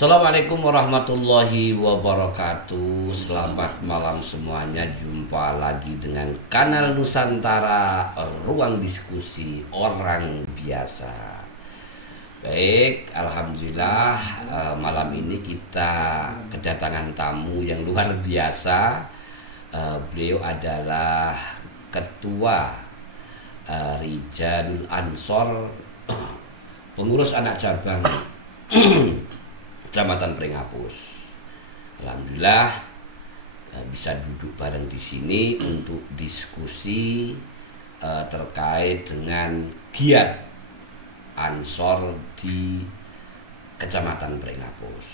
Assalamualaikum warahmatullahi wabarakatuh. Selamat malam semuanya. Jumpa lagi dengan kanal Nusantara, ruang diskusi orang biasa. Baik, alhamdulillah malam ini kita kedatangan tamu yang luar biasa. Beliau adalah Ketua Rijalul Ansor, pengurus anak cabang Kecamatan Prenghapus. Alhamdulillah bisa duduk bareng di sini untuk diskusi terkait dengan giat Ansor di Kecamatan Prenghapus.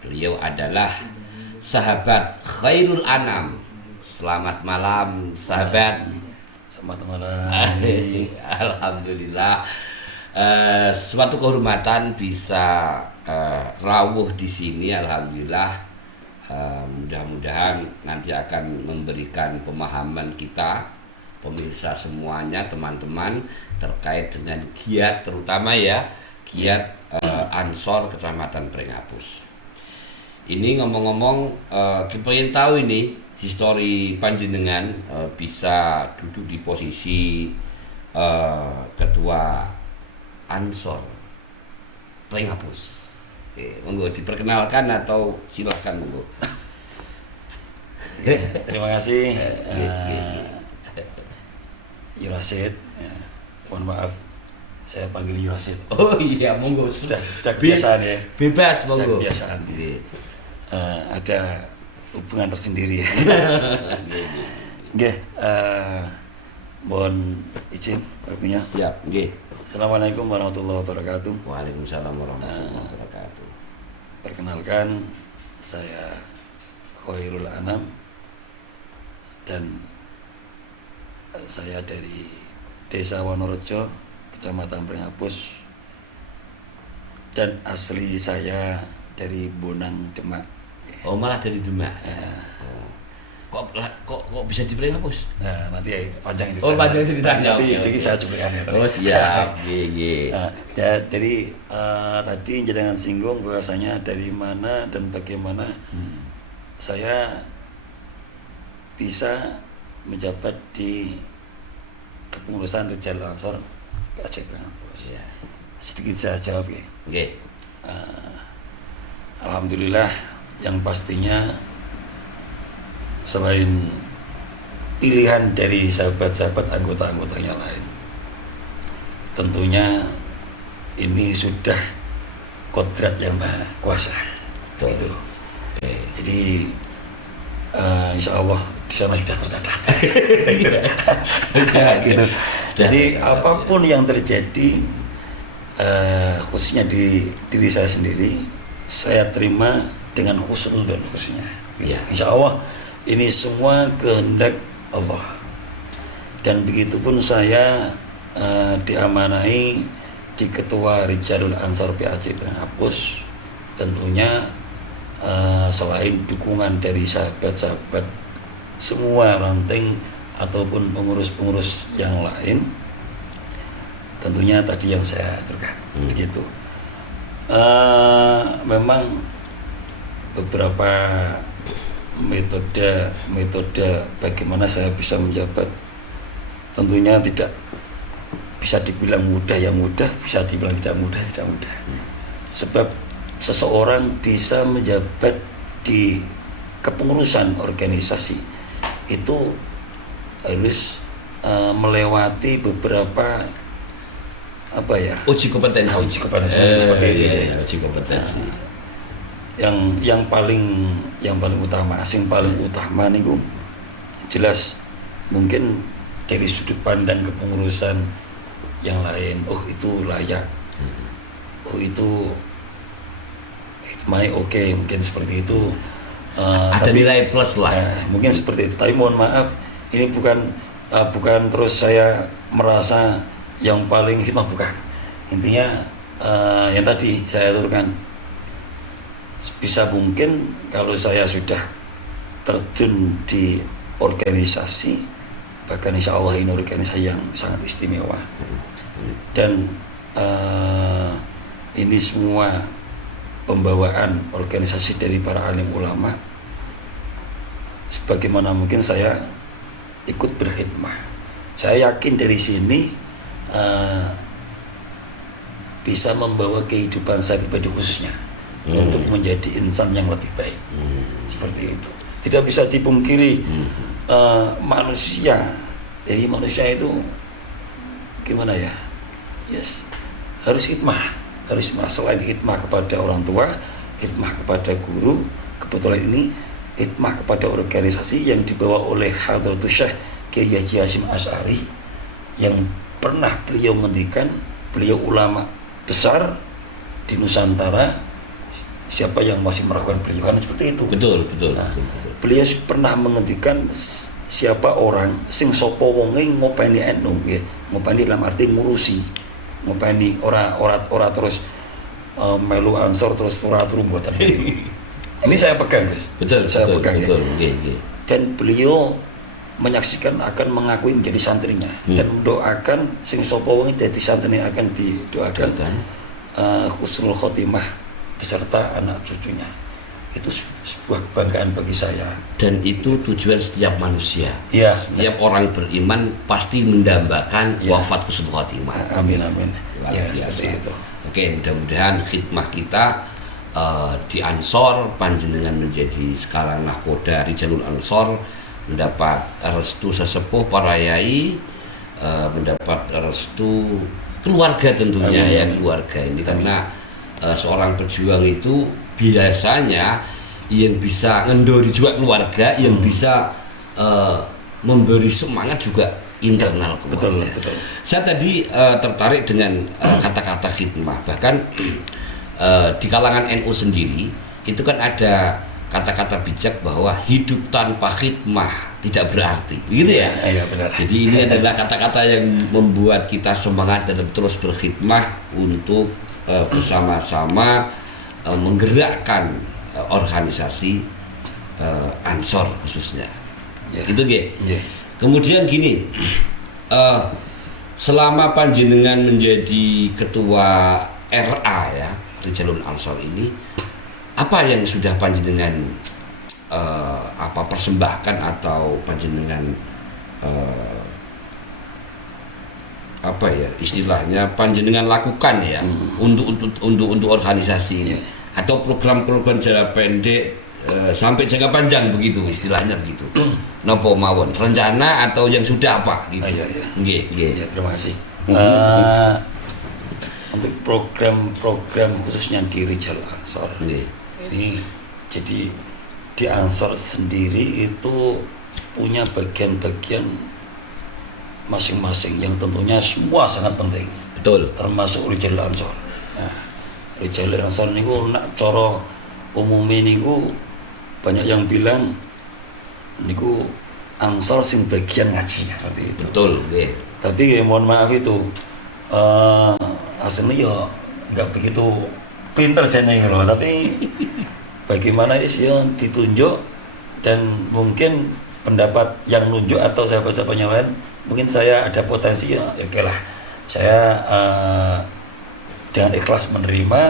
Beliau adalah sahabat Khairul Anam. Selamat malam sahabat. Selamat malam. Alhamdulillah. Suatu kehormatan bisa rawuh di sini, alhamdulillah. Mudah-mudahan nanti akan memberikan pemahaman kita, pemirsa semuanya, teman-teman, terkait dengan giat, terutama ya giat Ansor Kecamatan Prenghapus. Ini ngomong-ngomong, kita ingin tahu ini histori panjenengan bisa duduk di posisi ketua Ansor Prenghapus. Monggo diperkenalkan atau silahkan monggo. Terima kasih Yurasid. Mohon maaf saya panggil Yurasid. Oh iya, monggo, sudah kebiasaan ya. Bebas monggo. Sudah kebiasaan. Ada hubungan tersendiri ya. Nggih, mohon izin waktunya. Siap, nggih. Assalamualaikum warahmatullahi wabarakatuh. Waalaikumsalam warahmatullahi wabarakatuh. Perkenalkan, saya Khairul Anam dan saya dari Desa Wonorejo, Kecamatan Prenghapus, dan asli saya dari Bonang, Demak. Oh, malah dari Demak. Kok bisa di Prenghapus? Nah, nanti panjang ceritanya. Oh, panjang ceritanya. Nanti sedikit saya cuplikan ya. Oh, siap. Nggih. Jadi tadi jenengan singgung bahwasanya dari mana dan bagaimana saya bisa menjabat di kepengurusan Rijalul Ansor PAJ Prenghapus. Sedikit saya jawab ya. Nggih. Alhamdulillah, yang pastinya selain pilihan dari sahabat-sahabat anggota-anggotanya lain, tentunya ini sudah kodrat yang maha kuasa. Itu. Jadi insya Allah di sana sudah tercatat. Gitu. Jadi apapun yang terjadi, khususnya di diri saya sendiri, saya terima dengan husnuzon khususnya. Insya Allah ini semua kehendak Allah. Dan begitupun saya diamanai di Ketua Rijalul Ansor PAJ Prenghapus, tentunya selain dukungan dari sahabat-sahabat semua ranting ataupun pengurus-pengurus yang lain, tentunya tadi yang saya aturkan begitu. Memang beberapa metode bagaimana saya bisa menjabat tentunya tidak bisa dibilang mudah, yang mudah bisa dibilang tidak mudah. Sebab seseorang bisa menjabat di kepengurusan organisasi itu harus melewati beberapa uji kompetensi seperti itu ya. Uji kompetensi. Yang paling utama niku jelas mungkin dari sudut pandang kepengurusan yang lain, itu layak, itu oke, mungkin seperti itu. Ada nilai plus lah. Mungkin seperti itu. Tapi mohon maaf, ini bukan terus saya merasa yang paling hikmah, bukan. Intinya yang tadi saya aturkan, bisa mungkin kalau saya sudah terjun di organisasi, bahkan insya Allah ini organisasi yang sangat istimewa, dan ini semua pembawaan organisasi dari para alim ulama, sebagaimana mungkin saya ikut berkhidmah. Saya yakin dari sini bisa membawa kehidupan saya pribadi khususnya untuk menjadi insan yang lebih baik. Seperti itu. Tidak bisa dipungkiri manusia. Jadi manusia itu gimana ya? Yes, harus hikmah. Selain hikmah kepada orang tua, hikmah kepada guru, kebetulan ini hikmah kepada organisasi yang dibawa oleh Hadratus Syekh Kiai Haji Hasyim Asy'ari, yang pernah beliau menghentikan, beliau ulama besar di Nusantara. Siapa yang masih meragukan beliau, kan seperti itu. Betul. Beliau pernah menghentikan siapa orang sing sapa wonge ngopeni NU nggih. Ngopeni dalam arti ngurusi. Ngopeni ora terus melu ansor terus ora turu mboten. Ini saya pegang, Gus. Saya pegang ya. Dan beliau menyaksikan akan mengakui menjadi santrinya dan mendoakan sing sapa wonge dadi santri akan didoakan husnul khotimah beserta anak cucunya. Itu sebuah kebanggaan bagi saya. Dan itu tujuan setiap manusia. Ya, setiap orang beriman pasti mendambakan wafat husnul khotimah. Amin. Ya, seperti itu. Oke, mudah-mudahan khidmah kita di Ansor, panjenengan menjadi sekarang nahkoda Rijalul Ansor, mendapat restu sesepuh para yai, mendapat restu keluarga tentunya. Amin. Keluarga ini. Amin. Karena seorang pejuang itu biasanya yang bisa ngendori juga keluarga, yang bisa memberi semangat juga internal keluarga. Betul. Saya tadi tertarik dengan kata-kata khidmah. Bahkan di kalangan NU sendiri itu kan ada kata-kata bijak bahwa hidup tanpa khidmah tidak berarti, gitu ya? Iya, benar. Jadi ini adalah kata-kata yang membuat kita semangat dalam terus berkhidmah untuk bersama-sama menggerakkan organisasi Ansor khususnya. Itu Kemudian gini, selama panjenengan menjadi ketua RA ya, Rijalul Ansor ini, apa yang sudah panjenengan persembahkan atau panjenengan istilahnya panjenengan lakukan ya untuk organisasi ini atau program-program jangka pendek sampai jangka panjang begitu istilahnya begitu. Nopo mawon rencana atau yang sudah apa gitu. Iya, terima kasih. Untuk program-program khususnya di Rijalul Ansor ini, jadi di Ansor sendiri itu punya bagian-bagian masing-masing yang tentunya semua sangat penting. Betul. Termasuk Rijalul Ansor. Nah, Rijalul Ansor niku nak cara umumnya niku banyak yang bilang niku Ansor sing bagian ngaji seperti itu. Betul. Tapi mohon maaf itu aslinya ya nggak begitu pinter jenenge loh. Tapi bagaimana sih yang ditunjuk dan mungkin pendapat yang nunjuk atau siapa-siapa yang lain, mungkin saya ada potensi ya oke lah. Saya dengan ikhlas menerima.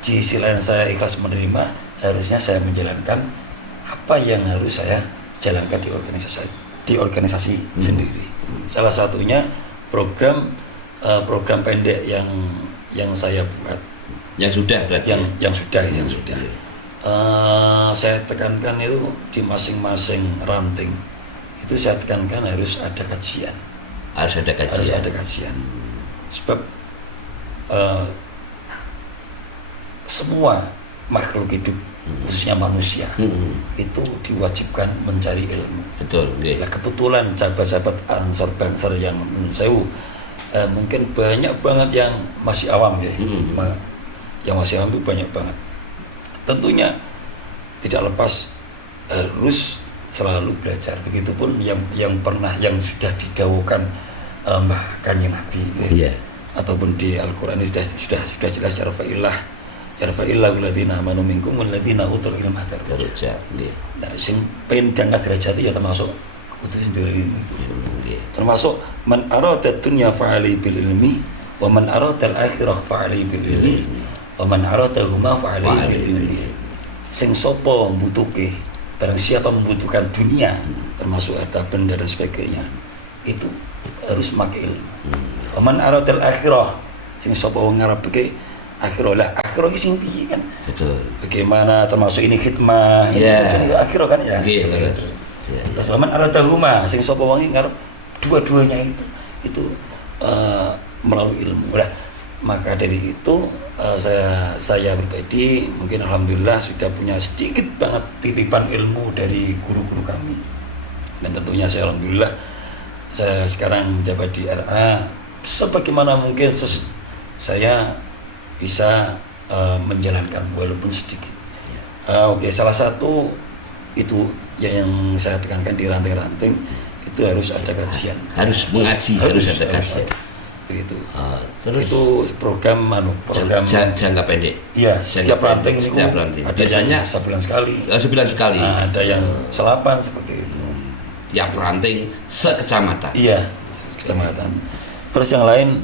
Di sisi lain saya ikhlas menerima, harusnya saya menjalankan apa yang harus saya jalankan di organisasi sendiri. Salah satunya program pendek yang saya buat. Yang sudah berarti. Yang sudah. Saya tekankan itu di masing-masing ranting itu saya tekankan harus ada kajian. Harus ada kajian. Sebab semua makhluk hidup khususnya manusia itu diwajibkan mencari ilmu. Betul. Nah, kebetulan sahabat-sahabat Ansor Banser yang menurut mungkin banyak banget yang masih awam ya. Yang masih awam itu banyak banget. Tentunya tidak lepas harus selalu belajar. Begitupun yang sudah didawukan Mbah Kanjeng Nabi ataupun di Al-Qur'an sudah jelas yarfa'illahu alladziina aamanu minkum walladzina utul ilma darajat. Nah, sing pengen diangkat derajat ya termasuk kudu sendiri itu. Termasuk man arada dunya fa'ali bil ilmi wa man arada al-akhirah fa'ali bil ilmi. Waman aradahuma fa Wah, alaihi bil sing sapa membutuhke, barang siapa membutuhkan dunia termasuk harta benda dan sebagainya, itu harus make ilmu. Waman aradal akhirah sing sapa wong ngarepke akhirah, lah akhirah iki sing piye kan? Betul. Bagaimana termasuk ini khidmah, ini tujuan akhirah kan ya. Nggih, Terus waman aradahuma sing sapa wong ngarep dua-duanya itu melalui ilmu. Lah maka dari itu saya pribadi mungkin alhamdulillah sudah punya sedikit banget titipan ilmu dari guru-guru kami, dan tentunya saya alhamdulillah saya sekarang menjabat di RA sebagaimana mungkin saya bisa menjalankan walaupun sedikit. Oke, salah satu itu yang saya tekankan di ranting-ranting itu harus ada kajian, Harus mengaji, harus ada kajian. Begitu. Terus Itu program jangka pendek. Iya, setiap ranting ini setiap ranting. ada Biasanya yang sebulan sekali. sebulan sekali. Ada yang selapan seperti itu. Tiap ranting sekecamatan. Iya, kecamatan. Terus yang lain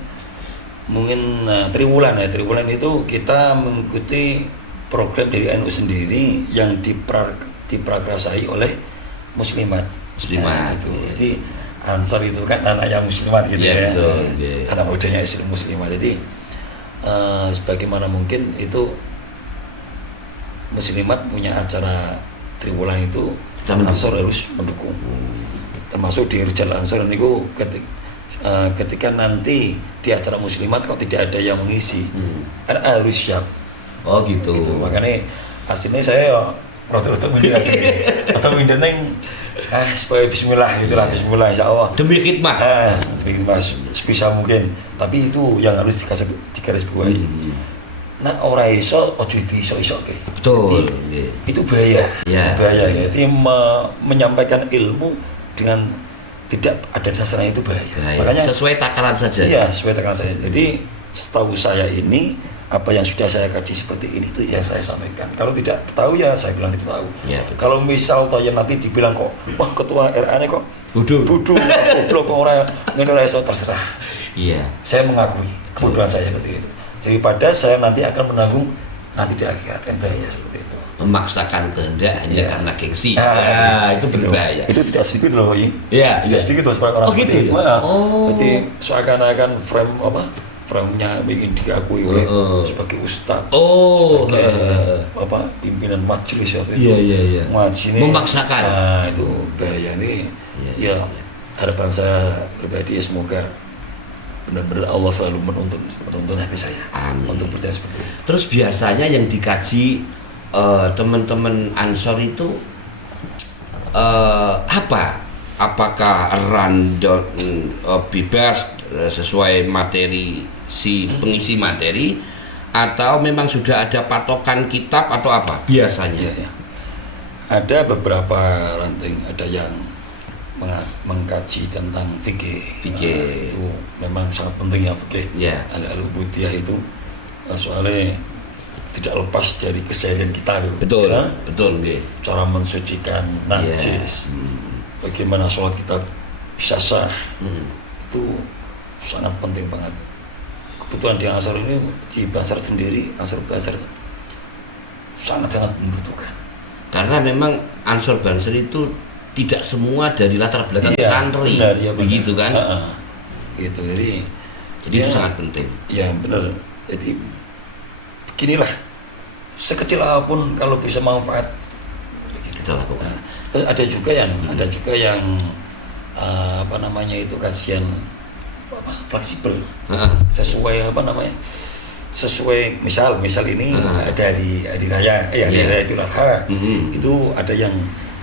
mungkin triwulan ya. Triwulan itu kita mengikuti program dari NU sendiri yang diprakarsai oleh muslimat. Muslimat. Itu. Jadi Ansor itu kan anaknya muslimat gitu ya. Betul, yeah. Anak mudanya Islam muslimat. Jadi sebagaimana mungkin itu muslimat punya acara triwulan itu Ansor harus mendukung. Termasuk di Rijal Ansor niku ketika nanti di acara muslimat kok tidak ada yang mengisi, RA harus siap. Oh gitu. Makanya aslinya saya rotor-rotor minder aslinya. Atau minder neng supaya bismillah gitulah, bismillah insya Allah. Demi khidmah. Demi khidmah sebisa mungkin. Tapi itu yang harus digaris bawahi. Nah ora iso ojo iso-isoke. Betul. Jadi, itu bahaya. Ya. Bahaya ya. Jadi menyampaikan ilmu dengan tidak ada dasarnya itu bahaya. Makanya sesuai takaran saja. Iya, sesuai takaran saya. Jadi setahu saya ini apa yang sudah saya kaji seperti ini itu yang saya sampaikan. Kalau tidak tahu ya saya bilang tidak tahu. Ya, kalau misal toh yang nanti dibilang kok, wah ketua RA ini kok bodoh kok orang ngene iso, terserah. Iya. Saya mengakui kebodohan saya seperti itu. Daripada saya nanti akan menanggung nanti di akhirat, kan bahaya seperti itu. Memaksakan kehendak hanya karena gengsi. Itu gitu. berbahaya. Itu tidak sedikit loh, Iya. Tidak sedikit loh orang seperti gitu. itu. Jadi seakan-akan frame-nya ingin diakui oleh sebagai ustadz, sebagai pimpinan majelis ya, Iya. Majelis ini Memaksakan. Nah, itu bahaya ini. Ya, harapan saya pribadi ya semoga benar-benar Allah selalu menuntun hati saya. Amin. Untuk percaya seperti itu. Terus biasanya yang dikaji teman-teman Ansor itu apa? Apakah random bebas sesuai materi si pengisi materi, atau memang sudah ada patokan kitab atau apa biasanya? Ya. Ada beberapa ranting, ada yang mengkaji tentang fikih. Itu memang sangat penting ya fikih. Yeah. Al-Ubudiyah itu soalnya tidak lepas dari keseharian kita loh. Betul, ya? betul. Cara mensucikan najis, bagaimana sholat kita bisa sah, itu sangat penting banget. Kebetulan di Ansor ini, di Bansar sendiri, Ansor Bansar sangat-sangat membutuhkan. Karena memang Ansor Bansar itu tidak semua dari latar belakang santri, begitu kan? Gitu, jadi itu sangat penting. Ya benar. Jadi beginilah, sekecil apapun kalau bisa manfaat kita lakukan. Terus ada juga yang kajian fleksibel, sesuai sesuai misal ini ada di hari raya, hari raya Idul Adha, itu ada yang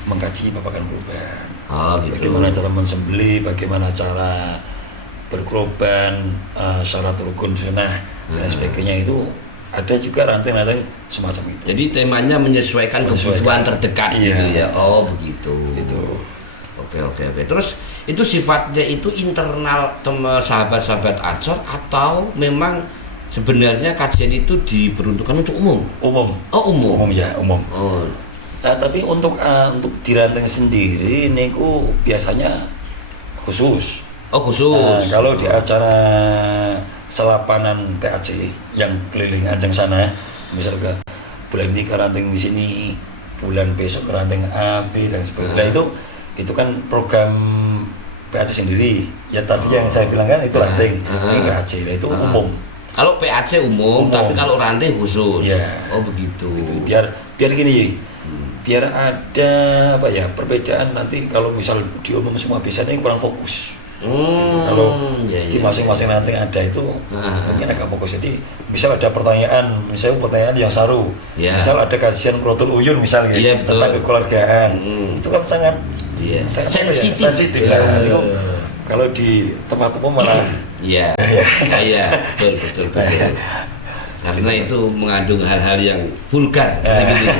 mengkaji babakan kurban, gitu. Bagaimana cara mensembelih, bagaimana cara berkorban, syarat rukun sunnah dan sebagainya, itu ada juga ranting-ranting semacam itu. Jadi temanya menyesuaikan kebutuhan terdekat gitu ya. Oh begitu. Itu. Oke. Terus itu sifatnya itu internal sahabat-sahabat Ansor atau memang sebenarnya kajian itu diperuntukkan untuk umum? Umum. Oh umum. Umum. Oh. Nah, tapi untuk di ranting sendiri ini biasanya khusus. Oh khusus. Kalau di acara selapanan PAC yang keliling Anjang sana, misal ke bulan ini ke ranting di sini, bulan besok ke ranting A, B dan sebagainya. Nah, itu kan program PAC sendiri. Ya tadi yang saya bilang kan itu ranting, ini PAC, nah itu umum. Kalau PAC umum, tapi kalau ranting khusus. Ya. Oh begitu. Itu biar gini, biar ada apa ya perbedaan nanti kalau misal diumum semua biasanya kurang fokus. Gitu. Kalau di masing-masing ranting ada itu mungkin agak fokus. Jadi misal ada pertanyaan, misalnya pertanyaan yang seru, misal ada kajian Protul Uyun misalnya tentang kekeluargaan, itu kan sangat sensitif lah. Itu kalau di tempat umum malah iya betul karena itu mengandung hal-hal yang vulgar gitu.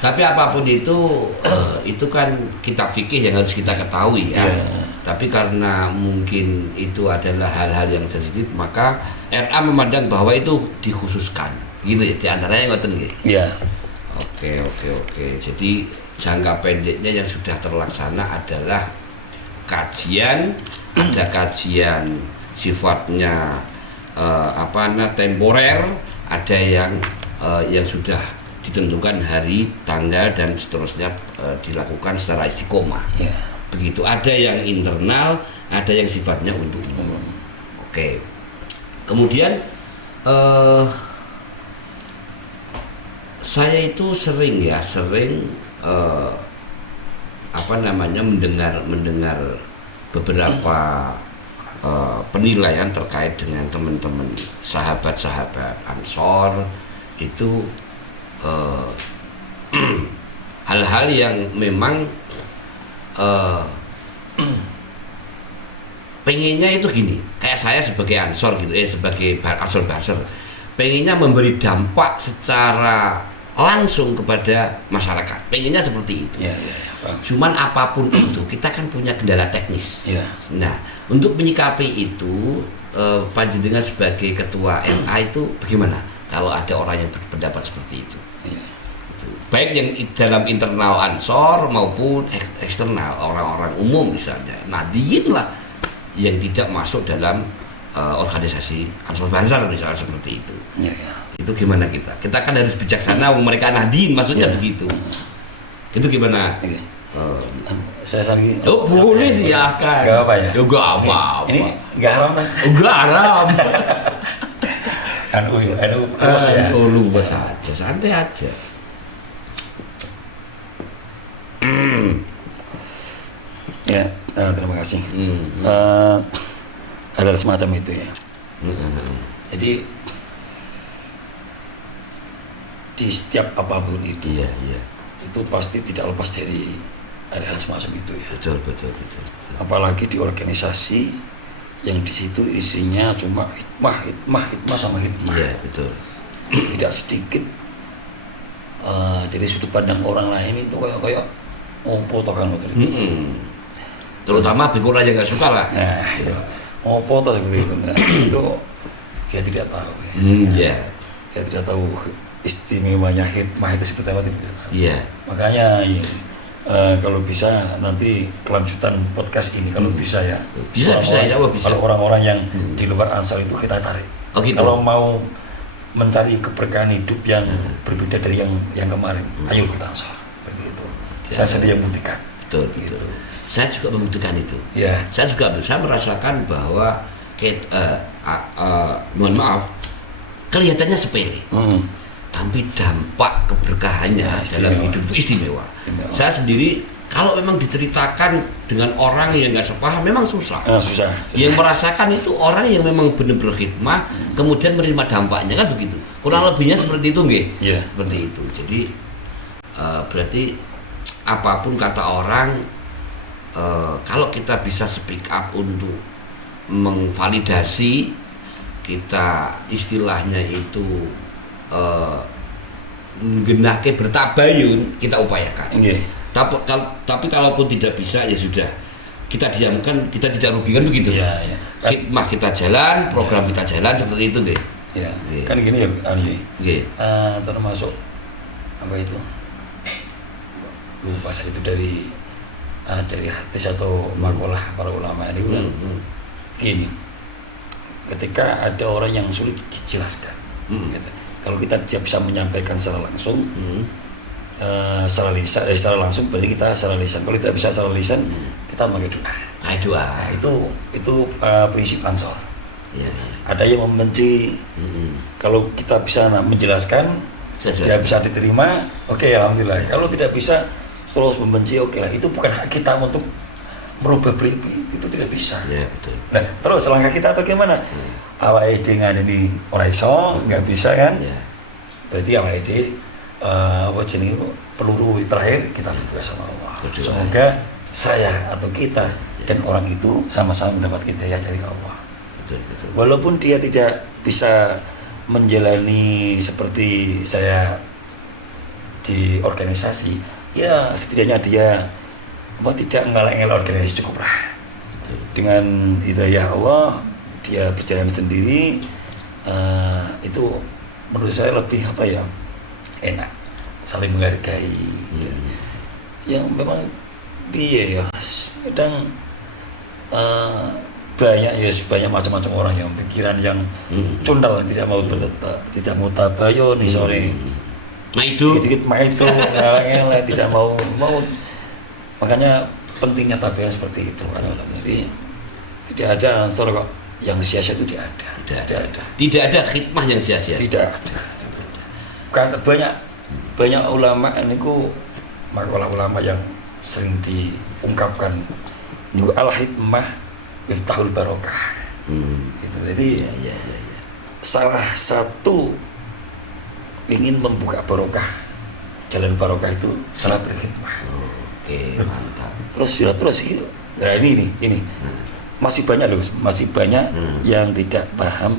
Tapi apapun itu kan kitab fikih yang harus kita ketahui ya. Tapi karena mungkin itu adalah hal-hal yang sensitif, maka RA memandang bahwa itu dikhususkan gitu ya, diantaranya ngoten nggih. Iya. Oke. Jadi jangka pendeknya yang sudah terlaksana adalah kajian, ada kajian sifatnya temporer, ada yang sudah ditentukan hari, tanggal dan seterusnya dilakukan secara istiqomah. Begitu, ada yang internal, ada yang sifatnya untuk umum. Oke. Kemudian saya itu sering mendengar beberapa penilaian terkait dengan teman-teman sahabat-sahabat Ansor itu hal-hal yang memang pengennya itu gini, kayak saya sebagai Ansor gitu, sebagai Ansor Banser, pengennya memberi dampak secara langsung kepada masyarakat, pengennya seperti itu. Cuman apapun itu kita kan punya kendala teknis. Nah, untuk menyikapi itu panjenengan sebagai ketua MA itu bagaimana kalau ada orang yang berpendapat seperti itu? Baik yang dalam internal Ansor maupun eksternal, orang-orang umum misalnya, Nahdien lah yang tidak masuk dalam organisasi Ansor Banser misalnya seperti itu. Itu gimana kita? Kita kan harus bijaksana, mereka Nahdien maksudnya begitu. Itu gimana? Saya sambil boleh silahkan. Gak apa ya? Gak apa-apa. Ini gak haram kan? Gak haram. Luas saja, santai aja. Ya, terima kasih. Ada semacam itu ya. Jadi di setiap apapun itu, itu pasti tidak lepas dari hal semacam itu ya. Betul. Apalagi di organisasi yang di situ isinya cuma hikmah sama hikmah. Iya, betul. Tidak sedikit. Jadi sudut pandang orang lain itu kayak opo toh kan betul. Terutama bagi orang yang nggak suka lah. Nah, itu opo toh seperti itu. Nah, itu dia tidak tahu. Dia tidak tahu istimewanya hikmah itu seperti apa tidak tahu. Makanya kalau bisa nanti kelanjutan podcast ini kalau bisa ya. Bisa. Kalau orang-orang yang di luar Ansor itu kita tarik. Gitu. Kalau mau mencari keberkahan hidup yang berbeda dari yang kemarin, ayo kita Ansor. Seperti itu. Saya sendiri yang membuktikan. Betul. Saya juga membuktikan itu. Saya merasakan bahwa mohon maaf, kelihatannya sepele. Tapi dampak keberkahannya dalam hidup itu istimewa. Saya sendiri kalau memang diceritakan dengan orang yang nggak sepaham memang susah. Yang merasakan itu orang yang memang benar-benar khidmah, kemudian menerima dampaknya kan begitu. Kurang lebihnya seperti itu nggih. Seperti itu. Jadi berarti apapun kata orang, kalau kita bisa speak up untuk mengvalidasi, kita istilahnya itu menggenake bertabayun, kita upayakan. Tapi kalaupun tidak bisa ya sudah, kita diamkan, kita tidak rugikan begitu. Khidmah kita jalan, program kita jalan seperti itu nggih. Kan gini ya, termasuk apa itu? Lupa saya itu dari hadis atau makalah para ulama ini gini. ketika ada orang yang sulit dijelaskan. Gitu. Kalau kita tidak bisa menyampaikan secara langsung, secara lisan, secara langsung berarti kita secara lisan. Kalau tidak bisa secara lisan, kita pakai doa. Doa. Nah, itu prinsip Ansor. Ya. Ada yang membenci, kalau kita bisa menjelaskan, dia bisa diterima, oke, alhamdulillah. Kalau tidak bisa terus membenci, oke lah. Itu bukan hak kita untuk merubah beliau, itu tidak bisa. Ya, betul. Nah, terus langkah kita bagaimana? Awake dhewe ngene ora iso, nggak bisa kan? Ya. Berarti awake dhewe apa jenenge peluru terakhir kita berdoa sama Allah. Betul. Semoga saya atau kita dan orang itu sama-sama mendapat hidayah dari Allah. Betul, betul. Walaupun dia tidak bisa menjalani seperti saya di organisasi, ya setidaknya dia tidak ngelak-ngelak organisasi, cukup lah. Dengan hidayah Allah dia berjalan sendiri, itu menurut saya lebih enak, saling menghargai. Yang memang dia ya kadang banyak macam-macam orang yang pikiran yang cundal, tidak mau tidak mau tabayun, sore dikit-dikit itu ngelak-ngelak, tidak mau. Makanya pentingnya tabayun seperti itu. Jadi tidak ada Ansor kok yang sia-sia, itu tidak ada. Tidak ada khidmah yang sia-sia. Tidak ada. Banyak ulama ini makalah ulama yang sering diungkapkan itu al-hikmah miftahul barokah. Gitu. Jadi ya. salah satu ingin membuka barokah, jalan barokah itu salah berkhidmah. Oke, mantap. Terus gitu. Nah ini masih banyak yang tidak paham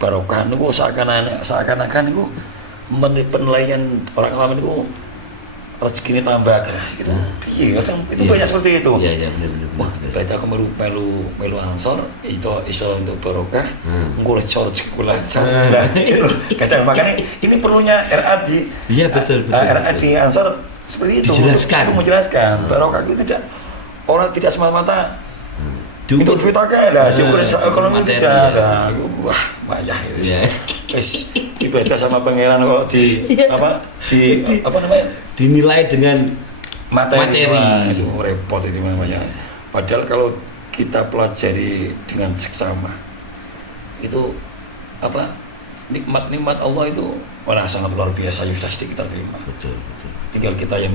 barokah itu seakan-akan itu penilaian orang awam itu rezeki ini tambah keras gitu. Iya, kadang itu banyak seperti itu. Iya, benar. Wah, berarti aku melu Ansor itu iso untuk barokah, engko rezeki lancar. Nah, itu kadang makanya ini perlunya RAD. Iya, betul. RAD Ansor seperti itu. Dijelaskan. Untuk menjelaskan barokah itu tidak semata-mata itu duit akeh lah, diukur ekonomi tidak ada. Wah, payah itu. Wis ibadah sama pangeran kok apa namanya? Dinilai dengan materi. Wah, itu repot itu namanya. Padahal kalau kita pelajari dengan seksama, itu nikmat Allah itu sangat luar biasa, sudah sedikit kita terima. Betul. Tinggal kita yang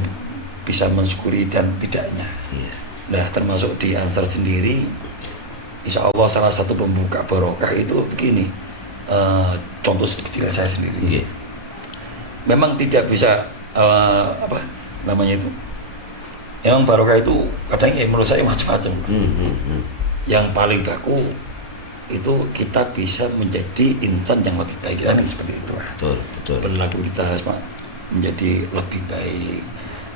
bisa mensyukuri dan tidaknya. Iya. Nah, termasuk di Ansor sendiri, insya Allah salah satu pembuka barokah itu begini, contoh kecil saya sendiri. Iya. Memang tidak bisa Memang barokah itu kadang menurut saya macam-macam. Yang paling baku itu kita bisa menjadi insan yang lebih baik, kan seperti itu. Betul. Perilaku kita menjadi lebih baik.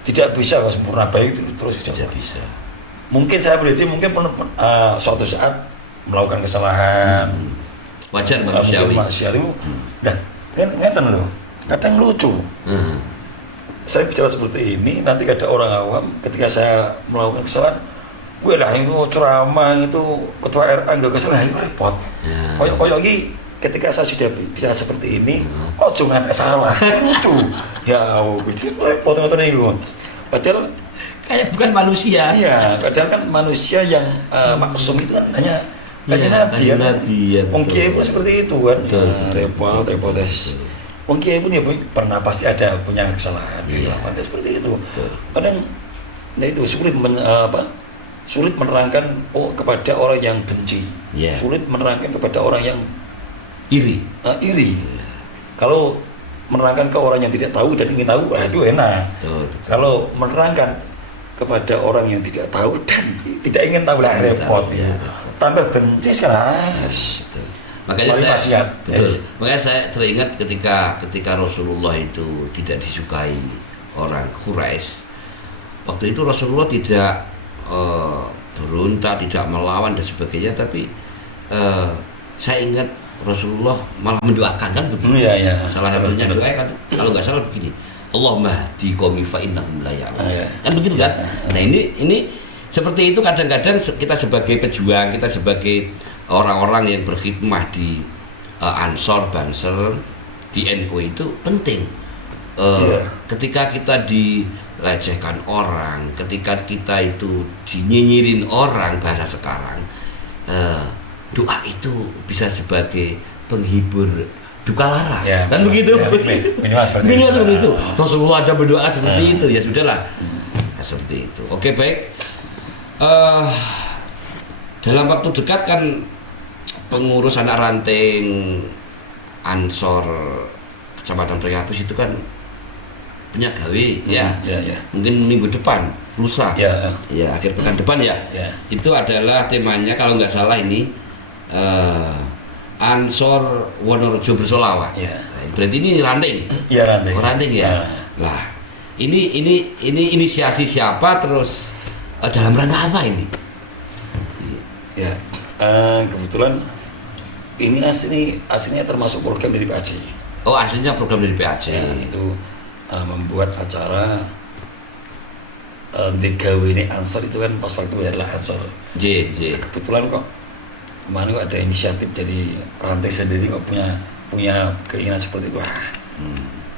Tidak bisa kalau sempurna baik terus tidak bisa. Mungkin saya pribadi suatu saat melakukan kesalahan, wajar manusiawi. Nah, ngeten loh, kadang lucu. Saya bicara seperti ini, nanti ada orang awam ketika saya melakukan kesalahan, gue lah itu ceramah itu ketua RA nggak kesalahan, itu repot. Koyok ini ketika saya sudah bisa seperti ini, jangan salah, lucu. Ya, repot nih gue. Padahal kayak bukan manusia. Iya, padahal kan manusia yang maksum itu kan hanya Nabi ya. Wong kiai pun seperti itu kan. Repot. Wong kiai pun ya pernah pasti ada punya kesalahan. Iya. Seperti itu. Kadang itu sulit menerangkan kepada orang yang benci. Yeah. Sulit menerangkan kepada orang yang iri. Kalau menerangkan ke orang yang tidak tahu dan ingin tahu, itu enak. Betul. Kalau menerangkan kepada orang yang tidak tahu dan tidak ingin tahu, lah repot. Tambah benci sekarang. Makanya saya teringat ketika Rasulullah itu tidak disukai orang Quraisy. Waktu itu Rasulullah tidak berontak, tidak melawan dan sebagainya, tapi saya ingat Rasulullah malah mendoakan kan begitu. Salah satunya doa kan kalau nggak salah begini, Allahumma hdi qaumi fa innahum la ya'lamun. Kan begitu kan? Nah, ini seperti itu kadang-kadang kita sebagai pejuang, kita sebagai orang-orang yang berkhidmah di Ansor, Banser, di NU itu penting. Ketika kita dilecehkan orang, ketika kita itu dinyinyirin orang, bahasa sekarang, doa itu bisa sebagai penghibur duka lara, kan begitu? Minimal seperti itu. Rasulullah ada berdoa seperti itu, ya sudahlah. Nah, seperti itu. Oke, baik. Dalam waktu dekat kan pengurus anak ranting Ansor Kecamatan Priapus itu kan punya gawe, ya. Mungkin minggu depan, lusa, ya akhir pekan depan ya. Itu adalah temanya kalau nggak salah ini Ansor Wonorejo bersolawat. Berarti ini ranting. Iya, ranting. Ranting ya. Lah, ini inisiasi siapa, terus dalam rangka apa ini? Ya, kebetulan ini aslinya termasuk program dari PAC. Oh, aslinya program dari PAC. Itu membuat acara digawe ini Ansor itu kan pas waktu adalah Ansor. Kebetulan kok kemarin kok ada inisiatif dari ranting sendiri kok punya keinginan seperti itu.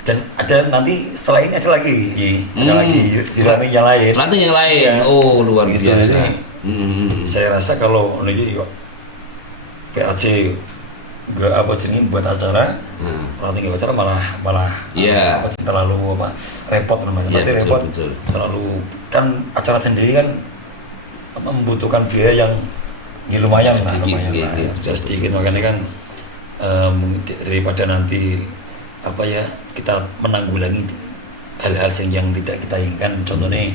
Dan ada nanti setelah ini ada lagi di ranting yang lain. Ranting yang lain. Ya. Oh, luar gitu, biasa. Saya rasa kalau ini kok PAC nggak buat acara, ranting acara malah terlalu repot namanya. Nanti repot betul. Terlalu kan acara sendiri kan membutuhkan biaya yang lumayan sedikit, makanya kan daripada nanti kita menanggulangi hal-hal yang tidak kita inginkan, contohnya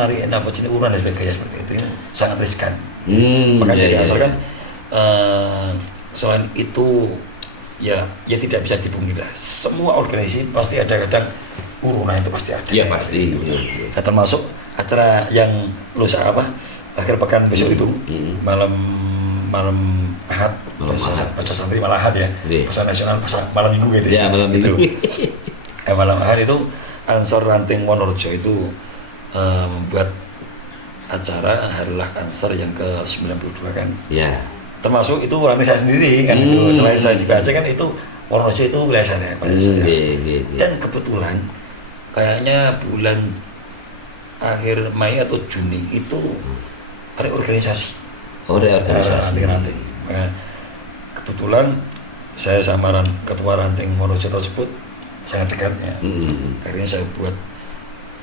narik uran dan sebagainya seperti itu sangat riskan. Maka jadi asal kan selain itu ya tidak bisa dipungkiri, semua organisasi pasti ada kadang urunan itu pasti ada. Iya pasti. Nah, termasuk acara yang lusa akhir pekan besok itu malam Ahad, pasca santri malam Ahad ya, pasca nasional malam minggu gitu ya, malam minggu. Malam Ahad itu Ansor Ranting Wonorejo itu membuat acara Harilah Ansor yang ke-92 kan ya, termasuk itu ranting saya sendiri kan. Itu selain saya juga aja kan itu Wonorejo itu wilayah saya dan kebetulan kayaknya bulan akhir Mei atau Juni itu ada organisasi. Ranting. Kebetulan saya sama ketua ranting Wonorejo tersebut sangat dekatnya. Akhirnya saya buat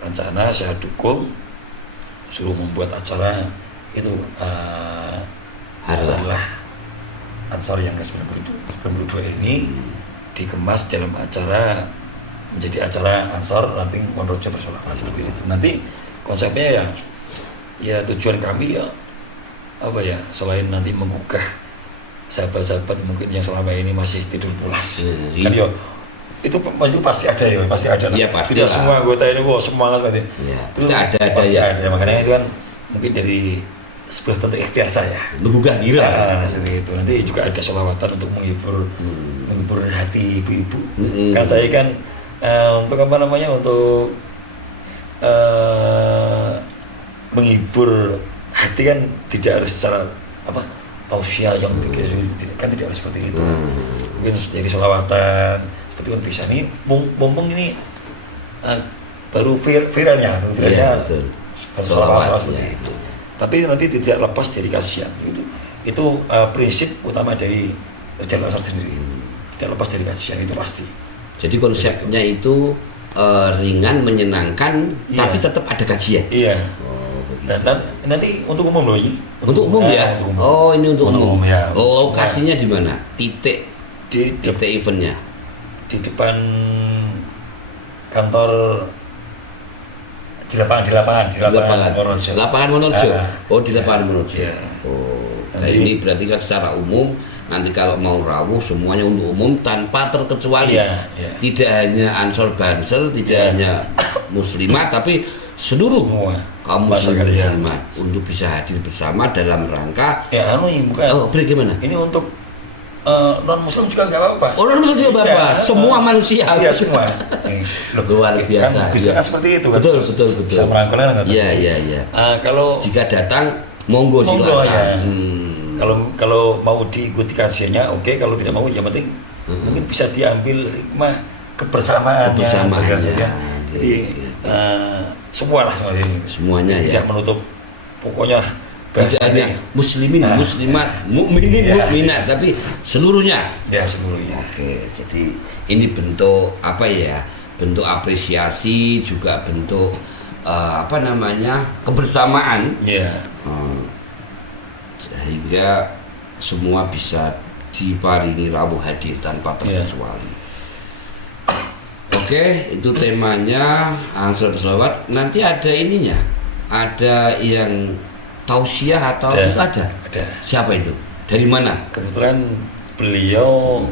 rencana, saya dukung, suruh membuat acara itu adalah Ansor yang ke-92 ini dikemas dalam acara menjadi acara Ansor Ranting Wonorejo bersolawat seperti itu. Nanti konsepnya ya tujuan kami selain nanti menggugah sahabat-sahabat mungkin yang selama ini masih tidur pulas kan itu pasti ada ya, pasti tidak semua anggota ini semangat seperti itu ada makanya itu kan mungkin dari sebuah bentuk ikhtiar saya menggugah diri seperti itu. Nanti juga ada sholawatan untuk menghibur hati ibu-ibu kan saya kan untuk untuk menghibur hati kan tidak harus secara tausiah yang tidak harus seperti itu. Mungkin jadi sholawatan seperti itu bisa nih. Mumpung ini baru viralnya sholawat seperti itu. Tapi nanti tidak lepas dari kasihan. Itu prinsip utama dari Jalur Ansor sendiri. Tidak lepas dari kasihan itu pasti. Jadi konsepnya itu ringan, menyenangkan, tapi tetap ada kajian. Iya. Dan nanti untuk umum loh ini. Untuk umum ya. Untuk umum. Oh, ini untuk umum. Ya, lokasinya di mana? Titik eventnya di depan kantor di lapangan Wonorejo. Lapangan Wonorejo. Oh, di lapangan Wonorejo. Ya. Oh. Nah, ini berarti kan secara umum nanti kalau mau rawuh semuanya untuk umum tanpa terkecuali. Tidak hanya Ansor Banser, tidak hanya muslimat, tapi seluruh kaum muslimat untuk bisa hadir bersama dalam rangka bukan. Bagaimana? Ini untuk non muslim juga nggak apa-apa. Non muslim juga apa-apa. Semua manusia. Iya semua. Luar biasa. Kan seperti itu kan. Betul. Bisa merangkulnya nggak? Iya. Kalau jika datang monggo silakan. Kalau mau diikuti kajiannya oke, kalau tidak mau ya penting mungkin bisa diambil hikmah kebersamaannya. Kebersamaannya. Jadi semua lah semuanya ya. Tidak menutup, pokoknya Tidak hanya muslimin, muslimat, mukminin, mukminat, tapi seluruhnya. Ya, seluruhnya. Oke, jadi ini bentuk apa ya? Bentuk apresiasi, juga bentuk kebersamaan. Ya. Sehingga semua bisa diparingi rawuh hadir tanpa terkecuali. Oke, itu temanya Ansor Berselawat. Nanti ada ininya, ada yang tausiah atau itu ada? Siapa itu? Dari mana? Kebetulan beliau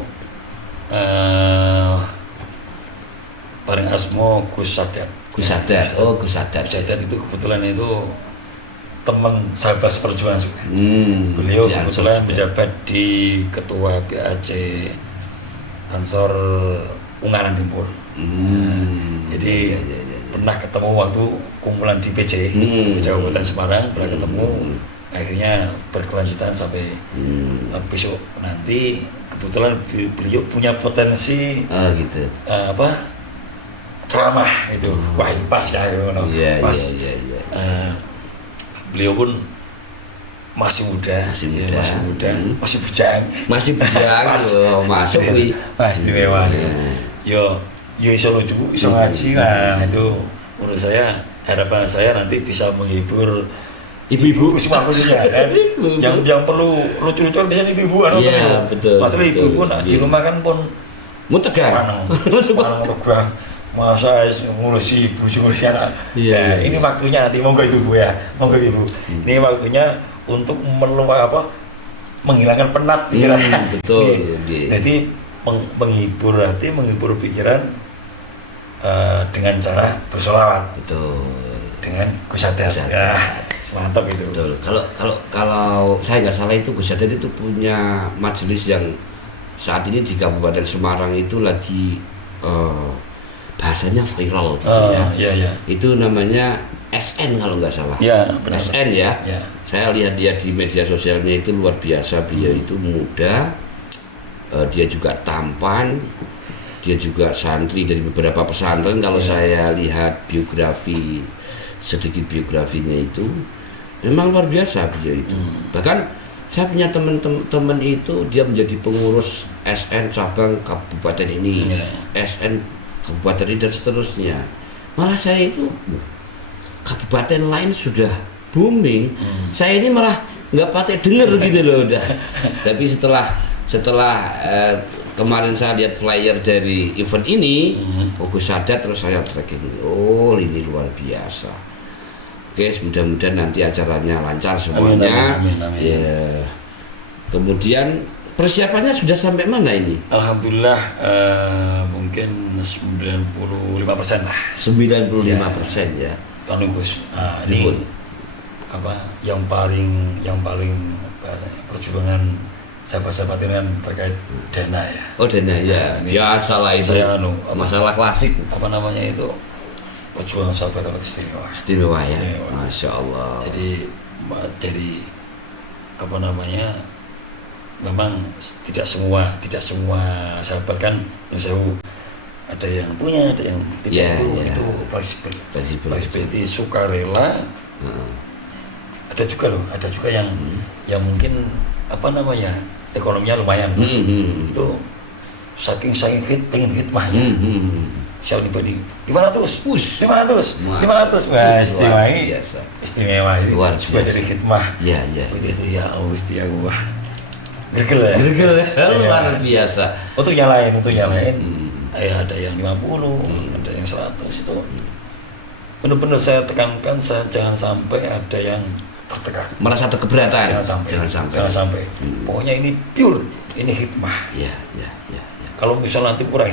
paling asmo Gus Sadat. Gus Sadat. Oh, Gus Sadat. Gus Sadat itu kebetulan itu teman sahabat seperjuangan juga. Beliau kebetulan menjabat di Ketua BAC Ansor Ungaran Timur. Jadi pernah ketemu waktu kumpulan di PJ Kabupaten Semarang, pernah ketemu, akhirnya berkelanjutan sampai besok nanti. Kebetulan beliau punya potensi gitu. Ceramah itu, wah pas ya, pas. Beliau pun masih muda, masih bujang, masih masuk istimewa. Yo iso lucu, iso ngaji. Nah, itu menurut saya, harapan saya nanti bisa menghibur ibu-ibu semua khususnya kan. yang perlu lucu-lucuan biasanya ibu-ibu betul. Masalah ibu-ibu di rumah kan pun tegang. Tegang. Masa ngurusi ibu, ngurusi anak. Ini waktunya nanti, monggo ibu-ibu ya. Monggo ibu. Ini waktunya untuk menghilangkan penat pikiran. Betul. Jadi menghibur hati, menghibur pikiran dengan cara bersolawat. Betul. Dengan Gus Sadat. Ya, mantap itu. Betul. Kalau saya nggak salah itu Gus Sadat itu punya majelis yang saat ini di Kabupaten Semarang itu lagi bahasanya viral gitu ya. Itu namanya SN kalau nggak salah. Benar. SN ya. Saya lihat dia di media sosialnya itu luar biasa. Beliau itu muda, dia juga tampan, dia juga santri dari beberapa pesantren. Kalau saya lihat sedikit biografinya itu memang luar biasa beliau itu. Bahkan saya punya teman-teman itu dia menjadi pengurus SN cabang kabupaten ini, SN kabupaten ini dan seterusnya. Malah saya itu kabupaten lain sudah booming, saya ini malah nggak pakai denger gitu loh udah. Tapi setelah kemarin saya lihat flyer dari event ini, Gus Sadat, terus saya tracking, ini luar biasa. Oke, mudah-mudahan nanti acaranya lancar semuanya. Amin. Ya. Kemudian persiapannya sudah sampai mana ini? Alhamdulillah mungkin 95% lah. 95% ya. Gus. Ini yang paling bahasanya perjuangan sahabat-sahabat ini kan terkait dana ya. Oh, dana ya. Biasalah itu. Masalah klasik. Itu perjuangan sahabat-sahabat istimewa ya. Masya Allah. Jadi dari memang tidak semua sahabat kan ada yang punya, ada yang tidak. Itu fleksibel itu sukarela. Ada juga yang mungkin ekonominya lumayan. Itu saking pengen hikmahnya. Siapa dibagi 500. Wah, istimewa itu juga dari hikmah. Begitu ya Allah. Gergel luar biasa. Untuk yang lain ada yang 50, ada yang 100. Itu benar-benar saya tekankan, jangan sampai ada yang tertekan, merasa keberatan. Jangan sampai. Pokoknya ini pure, ini hikmah. Ya. Kalau misal nanti kurang,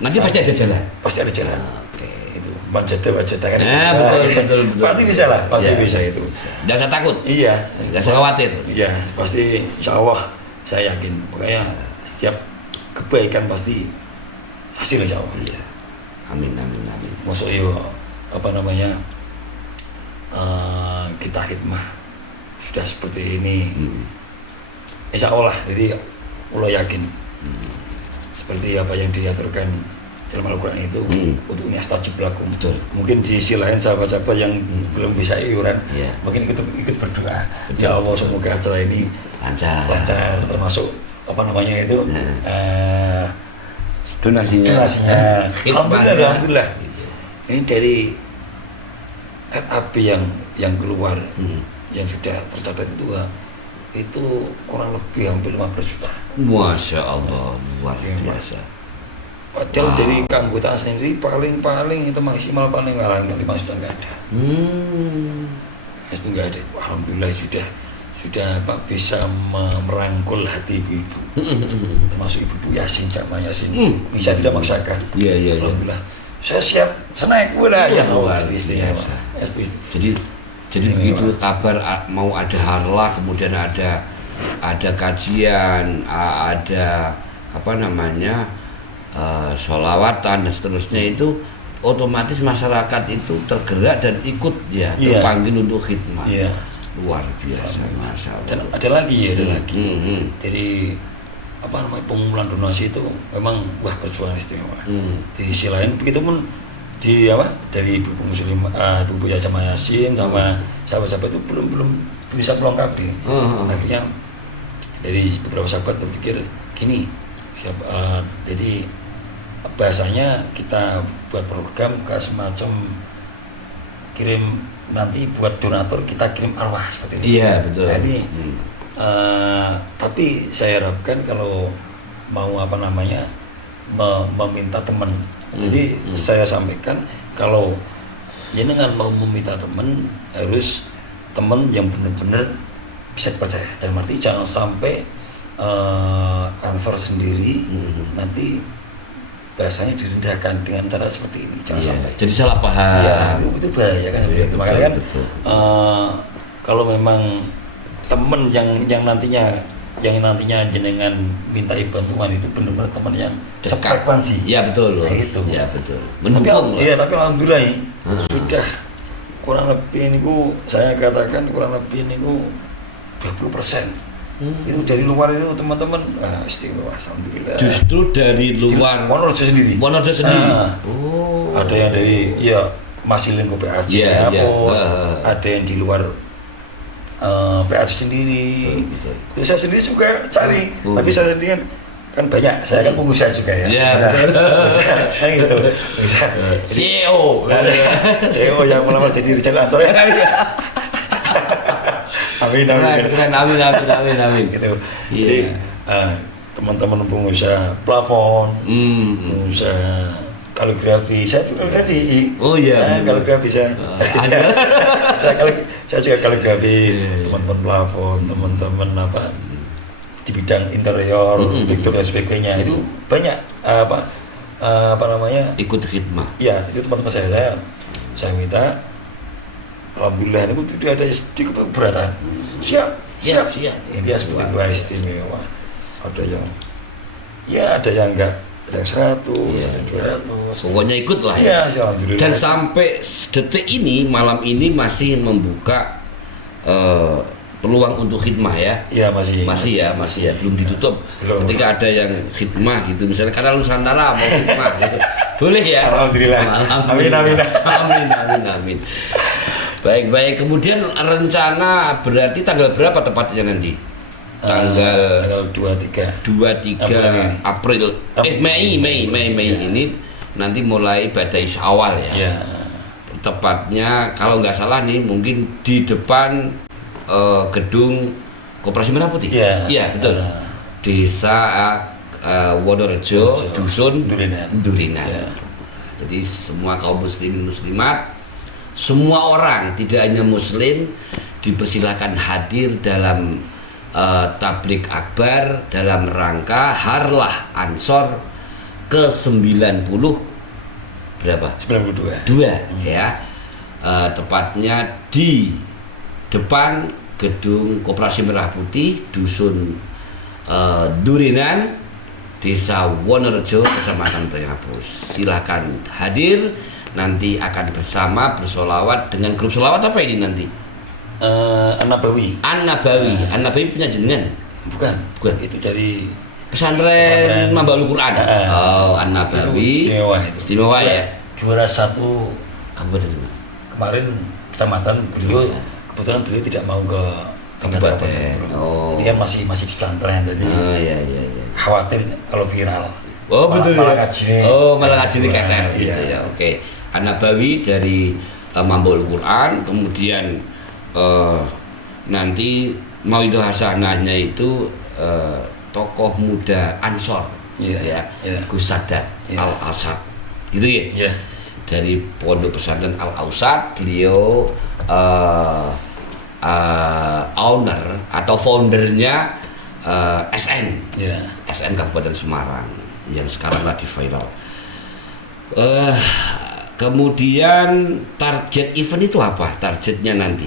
nanti pasti ada jalan. Oke. Itu wajata kan. Betul. Pasti bisa lah, bisa itu. Nggak usah takut. Iya. Nggak usah khawatir. Iya, pasti insya Allah saya yakin. Pokoknya setiap kebaikan pasti hasil insya Allah. Iya. Amin. Masuk kita hikmah sudah seperti ini. Insya Allah, jadi Allah yakin seperti apa yang diaturkan dalam Al-Quran itu untuk astajib lakum. Betul. Mungkin di sisi lain sahabat-sahabat yang belum bisa iuran, mungkin ikut berdoa. Betul. Ya Allah, semoga acara ini lancar, termasuk apa namanya itu donasinya. Alhamdulillah. Ini dari RAB yang keluar yang sudah tercatat itu kurang lebih hampir 15 juta. Masya Allah, luar biasa. Padahal dari keanggotaan sendiri paling itu maksimal paling 5 juta nggak ada. Itu nggak ada. Alhamdulillah sudah Pak bisa merangkul hati ibu-ibu, termasuk ibu Yasin, Cak Yasin. Bisa tidak maksakan. Iya. Alhamdulillah. Saya siap senaik bola ya Allah. Jadi begitu kabar mau ada harlah, kemudian ada kajian, ada apa namanya sholawatan dan seterusnya, itu otomatis masyarakat itu tergerak dan ikut terpanggil untuk khidmat. Luar biasa, Masya Allah. Dan ada lagi. Jadi apa namanya pengumpulan donasi itu memang perjuangan istimewa. Di sisi lain begitu pun dari ibu muslim, ibu Yasin Yasin sama sahabat-sahabat itu belum bisa melengkapi. Akhirnya dari beberapa sahabat berpikir gini, jadi bahasanya kita buat program kayak semacam kirim, nanti buat donatur kita kirim arwah seperti itu. Iya, betul. Jadi tapi saya harapkan kalau mau meminta teman. Jadi saya sampaikan kalau jenengan mau meminta teman, harus teman yang benar-benar bisa dipercaya. Dan arti jangan sampai ansor sendiri nanti bahasanya direndahkan dengan cara seperti ini. Jangan sampai. Jadi salah paham. Ya, itu bahaya kan. Makanya kan kalau memang teman yang nantinya jenengan minta bantuan itu benar-benar teman yang sefrekuensi. Iya betul. Nah, itu. Ya betul. Mendukung. Tapi alhamdulillah sudah kurang lebih ini saya katakan kurang lebih ini 20%. Itu dari luar itu teman-teman istimewa, alhamdulillah. Justru dari luar. Wonorejo sendiri. Ada yang dari masih lingkup PAJ ada yang di luar PAJ sendiri. Itu saya sendiri juga cari, tapi saya sendiri kan banyak, saya kan pengusaha juga ya. Iya, kan gitu. CEO yang melamar jadi Rijal Ansor. Amin. Gitu. Jadi teman-teman pengusaha plafon, pengusaha kaligrafi, saya juga kaligrafi. Oh iya. Kaligrafi saya. Saya juga kaligrafi, teman-teman plafon, teman-teman di bidang interior, pintu dan sebagainya. Itu banyak ikut khidmah. Ya, itu teman-teman saya minta. Alhamdulillah itu tidak ada sedikit keberatan. Siap. Ini dia seperti itu istimewa. Ada yang enggak, yang 100, yang 200. Pokoknya ikutlah. Ya, alhamdulillah. Dan sampai detik ini, malam ini masih membuka peluang untuk khidmah ya. Iya, masih ya, belum ditutup. Belum. Ketika ada yang khidmah gitu, misalnya karena Nusantara mau khidmah gitu. Boleh ya? Alhamdulillah. Amin. Baik. Kemudian rencana berarti tanggal berapa tepatnya nanti? Tanggal 23 April. Mei ini nanti mulai badai Syawal ya. Tepatnya kalau nggak salah nih mungkin di depan gedung Koperasi Merah Putih. Iya, betul. Desa Wonorejo, Dusun Durinan. Jadi semua kaum muslimin muslimat, semua orang tidak hanya muslim dipersilakan hadir dalam tablik akbar dalam rangka Harlah Ansor ke-90 berapa? 92 ya. Tepatnya di depan gedung Koperasi Merah Putih, Dusun Durinan, Desa Wonorejo, Kecamatan Priyapus. Silakan hadir. Nanti akan bersama bersolawat dengan grup solawat apa ini nanti? An-Nabawi. An-Nabawi punya jenengan? Bukan. Itu dari pesantren Mambalul Quran. An-Nabawi. Istimewa ya. Juara 1 kabupaten kemarin kecamatan. Kebetulan beliau tidak mau ke kabupaten. Ini kan masih di pesantren, jadi iya. khawatir kalau viral. Betul. Malah ngaji. Malah ngaji di KTR gitu iya. ya. Oke. An-Nabawi dari Mambalul Quran, kemudian nanti Mauidul Hasanahnya itu tokoh muda Ansor, ya. Gus Sadat Al-Asad, gitu ya. Dari Pondok Pesantren Al-Ausad, beliau owner atau foundernya SN Kabupaten Semarang yang sekarang lagi viral. Kemudian target event itu apa? Targetnya nanti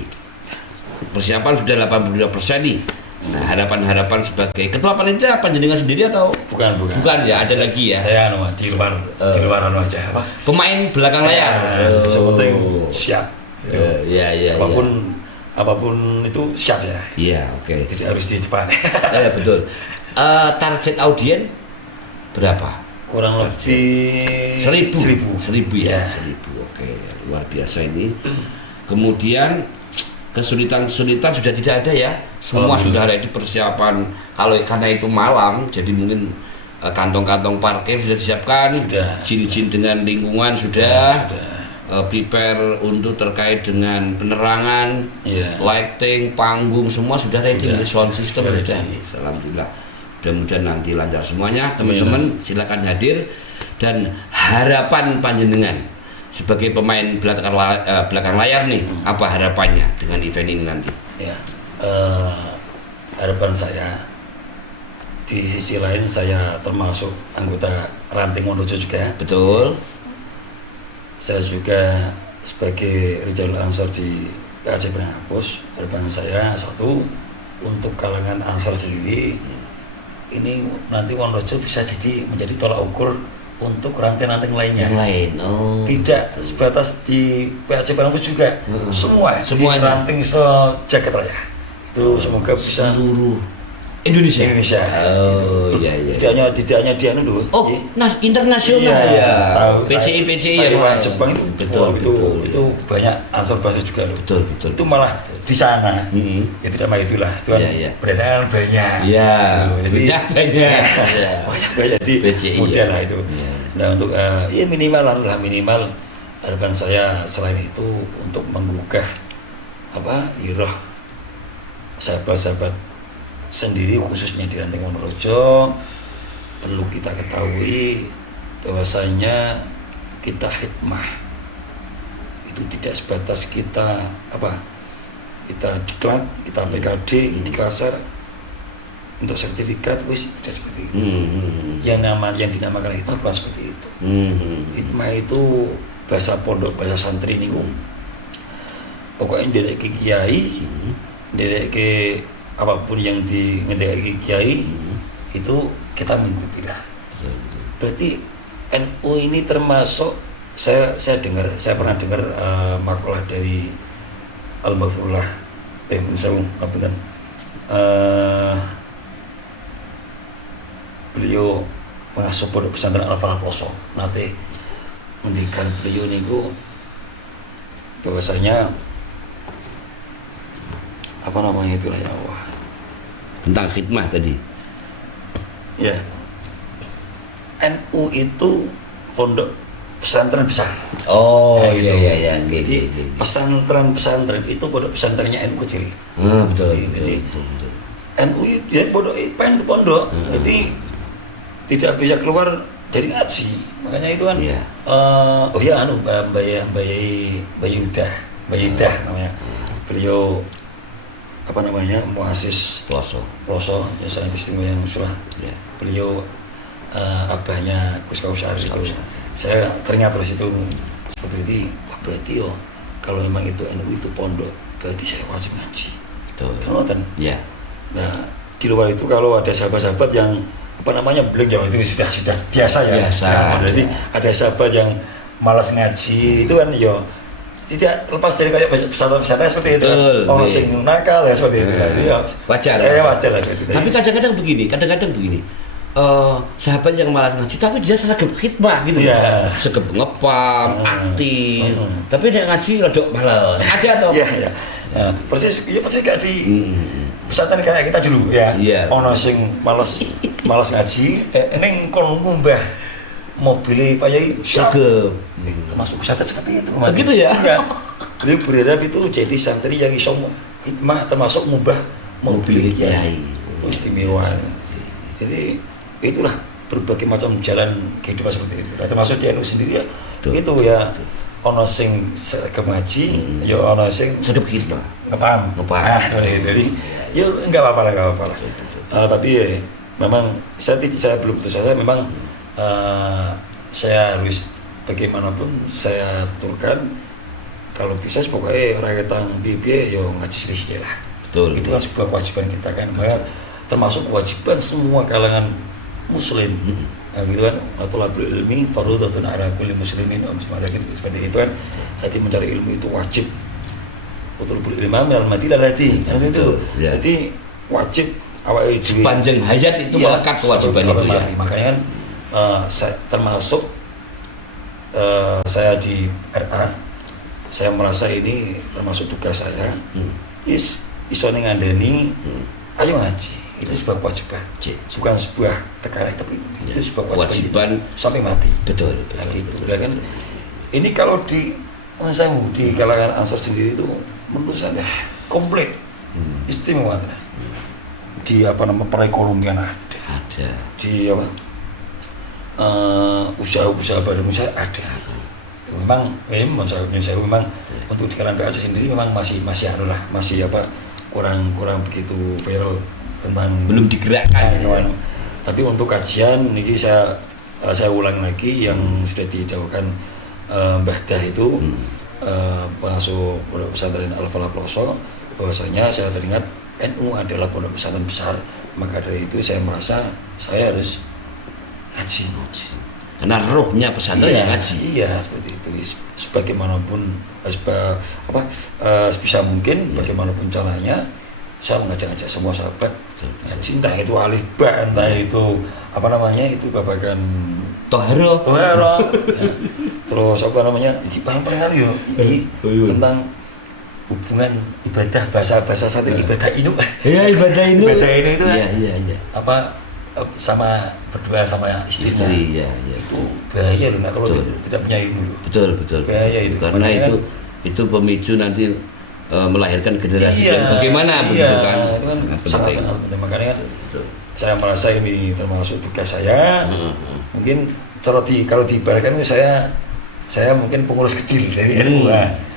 persiapan sudah 82% nih. Nah, harapan sebagai ketua panitia panjenengan sendiri atau bukan ya, ada lagi ya. Saya di luar aja apa? Pemain belakang layar. Penting siap. Iya. Apapun itu siap ya. Iya, oke. Tidak harus di depan. Betul. Target audien berapa? Kurang lebih 1.000 ya. Ya. 1.000. Oke, luar biasa ini. Kemudian kesulitan sudah tidak ada ya. Semua sudah ada di persiapan. Kalau karena itu malam, jadi mungkin kantong-kantong parkir sudah disiapkan. Jin dengan lingkungan sudah. Prepare untuk terkait dengan penerangan, lighting, panggung, semua sudah ready. Sound system sudah. Alhamdulillah. Mudah-mudahan nanti lancar semuanya. Teman-teman silakan hadir, dan harapan panjenengan sebagai pemain belakang layar nih, apa harapannya dengan event ini nanti? Harapan saya, di sisi lain saya termasuk anggota ranting Wonorejo juga. Betul. Saya juga sebagai Rijal Ansor di PAC Penghapus. Harapan saya satu, untuk kalangan Ansor sendiri, ini nanti Wonorejo bisa menjadi tolak ukur untuk ranting-ranting lainnya. Tidak sebatas di PAC Penghapus juga. Semua ranting sejagat raya. Itu semoga bisa seluruh Indonesia. Iya. Tidak hanya di anu dulu. Internasional ya. PCI Taiwan, Jepang itu. Betul. Itu banyak Ansor bahasa juga loh. Betul. Itu malah di sana. Ya tidak mah itulah. Itu kan beredar banyak. Iya. Jadi banyak. Jadi mudah lah itu. Nah, untuk minimal harapan saya selain itu untuk menggugah irah sahabat-sahabat sendiri, khususnya di ranting Wonorejo. Perlu kita ketahui bahwasanya kita hikmah itu tidak sebatas kita diklat, kita PKD di klaser untuk sertifikat, tidak seperti itu. Yang dinamakan hikmah bukan seperti itu. Hikmah itu bahasa pondok, bahasa santri niku. Pokoknya derek ke kiai, derek ke apapun yang ngendaki kiai, itu kita mengikutilah. Berarti NU ini termasuk, saya pernah dengar makalah dari Al-Mafrullah beliau mengasuh pondok pesantren Al-Falah Ploso. Nanti ngendikan beliau niku bahwasanya itulah ya Allah, tentang khidmah tadi. Ya. NU itu pondok pesantren besar. Iya. Jadi pesantren itu pondok pesantrennya NU kecil. Betul. NU ya pondok. Jadi tidak bisa keluar dari ngaji. Makanya itu kan Mbak Yudah namanya. Beliau muasis Ploso, ya sangat istimewa yang sudah. Beliau abahnya Gus Kausar itu. Saya teringat terus itu seperti itu. Berarti kalau memang itu NU itu pondok, berarti saya wajib ngaji. Betul. Nah, di luar itu kalau ada sahabat-sahabat yang beliau itu sudah biasa ya. Jadi ada sahabat yang malas ngaji itu kan tidak lepas dari kayak pesantren seperti itu. Orang iya. sing nakal ya seperti itu. Ya, Wajar. Saya wajar lah gitu. Tapi kadang-kadang begini. Sahabat yang malas ngaji tapi dia seragam khidmah gitu. Iya. Seragam ngepam, aktif. Tapi dia ngaji rada malas. Ada toh? Iya, iya. Nah, persis kayak di pesantren kayak kita dulu ya. Iya. Ono sing malas ngaji, ning kon ngumbah mobil Pak Yai Seragam. termasuk pesantren seperti itu. Begitu ya? Iya. Beliau berharap itu jadi santri yang iso hikmah termasuk ngubah mobil Kiai. Itu istimewa. Jadi itulah berbagai macam jalan kehidupan seperti itu. Nah, termasuk di NU sendiri ya. Itu ya ono sing seragam ngaji, ya ono sing Seragam khidmah. ngepam. Jadi ya enggak apa-apa lah. Tapi ya, memang saya belum putus asa, memang saya harus bagaimanapun saya aturkan kalau bisa pokoknya rakyat bibi yo ngaji sedih lah. Betul. Itu kan sebuah kewajiban kita kan, termasuk kewajiban semua kalangan muslim. Nah, gitu kan, thalabul ilmi fardhatun ala kulli muslimin seperti itu kan. Hati mencari ilmu itu wajib. Thalabul ilmi minal mati lalati. Kan itu. Ya. Jadi wajib awake dhewe Sepanjang hayat itu melekat kewajiban itu ya. Makanya kan termasuk saya di RA, saya merasa ini termasuk tugas saya. Iso ngandani, ayo ngaji. Itu sebuah kewajiban, bukan sebuah tekanan, tapi itu sebuah kewajiban sampai mati. Betul. Gitu. Kan ini kalau di kalangan Ansor sendiri itu menurut saya komplit, istimewa. Di perekonomian ada. Di usaha-usaha badan usaha ada. Memang untuk di kalangan PAC sendiri memang masih kurang begitu viral tentang belum digerakkan. Tapi untuk kajian ini saya ulang lagi yang sudah didakwakan Mbah Dah itu pengasuh pondok pesantren Al-Falah Ploso, bahwasanya saya teringat NU adalah pondok pesantren besar, maka dari itu saya merasa saya harus ngaji. Karena rohnya pesantren ya ngaji. Iya, seperti itu. Sebagaimanapun sebisa mungkin, bagaimanapun caranya, saya mengajak-ajak semua sahabat ngaji, entah itu alif ba, entah itu itu babakan Toharo. Ya. Terus ini paling yo ini tentang hubungan ibadah bahasa santri ibadah ini. Iya, ibadah ini. Ibadah ini itu Iya. Sama berdua sama istrinya. Iya. Itu bahaya loh kalau tidak punya ilmu. Betul. Bahaya itu. Karena itu pemicu nanti melahirkan generasi yang bagaimana begitu kan. Itu kan sangat penting. Makanya kan saya merasa ini termasuk tugas saya. Mungkin kalau diibaratkan saya mungkin pengurus kecil dari NU.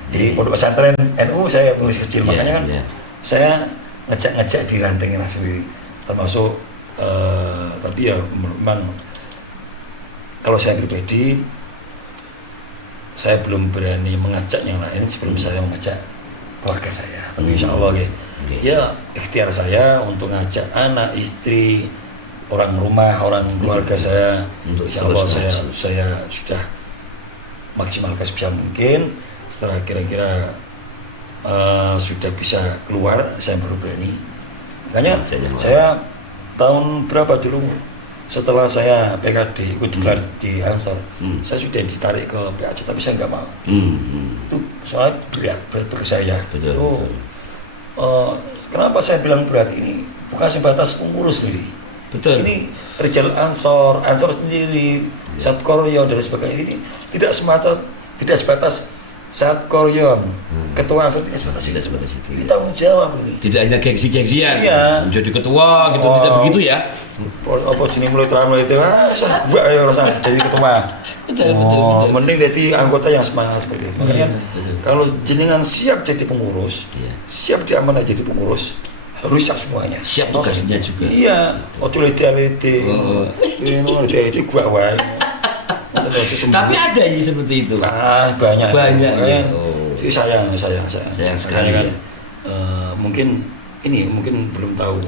Jadi pondok pesantren NU saya pengurus kecil. Makanya kan saya ngejak di ranting sendiri. Termasuk tapi ya memang kalau saya pribadi saya belum berani mengajak yang lain sebelum saya mengajak keluarga saya. Tapi insya Allah ya ikhtiar saya untuk ngajak anak, istri, orang rumah, orang keluarga saya. Insya Allah saya sudah maksimalkan sebisa mungkin. Setelah kira-kira sudah bisa keluar, saya baru berani. Makanya saya tahun berapa dulu setelah saya PKD ikut di Ansor, saya sudah ditarik ke PAC tapi saya nggak mau. Itu soalnya berat bagi saya. Betul. Kenapa saya bilang berat ini? Bukan sebatas pengurus sendiri. Betul. Ini Rijal Ansor sendiri, Satkoryo dan sebagainya ini tidak sebatas Satkoryo, ketua Ansor tidak sebatas itu. Ini tanggung jawab ini. Tidak hanya gengsi-gengsian. Iya. Menjadi ketua gitu, tidak begitu ya. Apa jenis mulai itu saya buat ya rasa jadi ketua. Betul. Mending jadi anggota yang semangat seperti itu. Makanya kalau jenengan siap jadi pengurus, siap diamanah jadi pengurus, harus siap semuanya. Siap tugasnya juga. Iya, ojo lete-lete. Lete gua wae. Tapi ada ya seperti itu. Banyak. Jadi sayang sekali kan, ya. mungkin belum tahu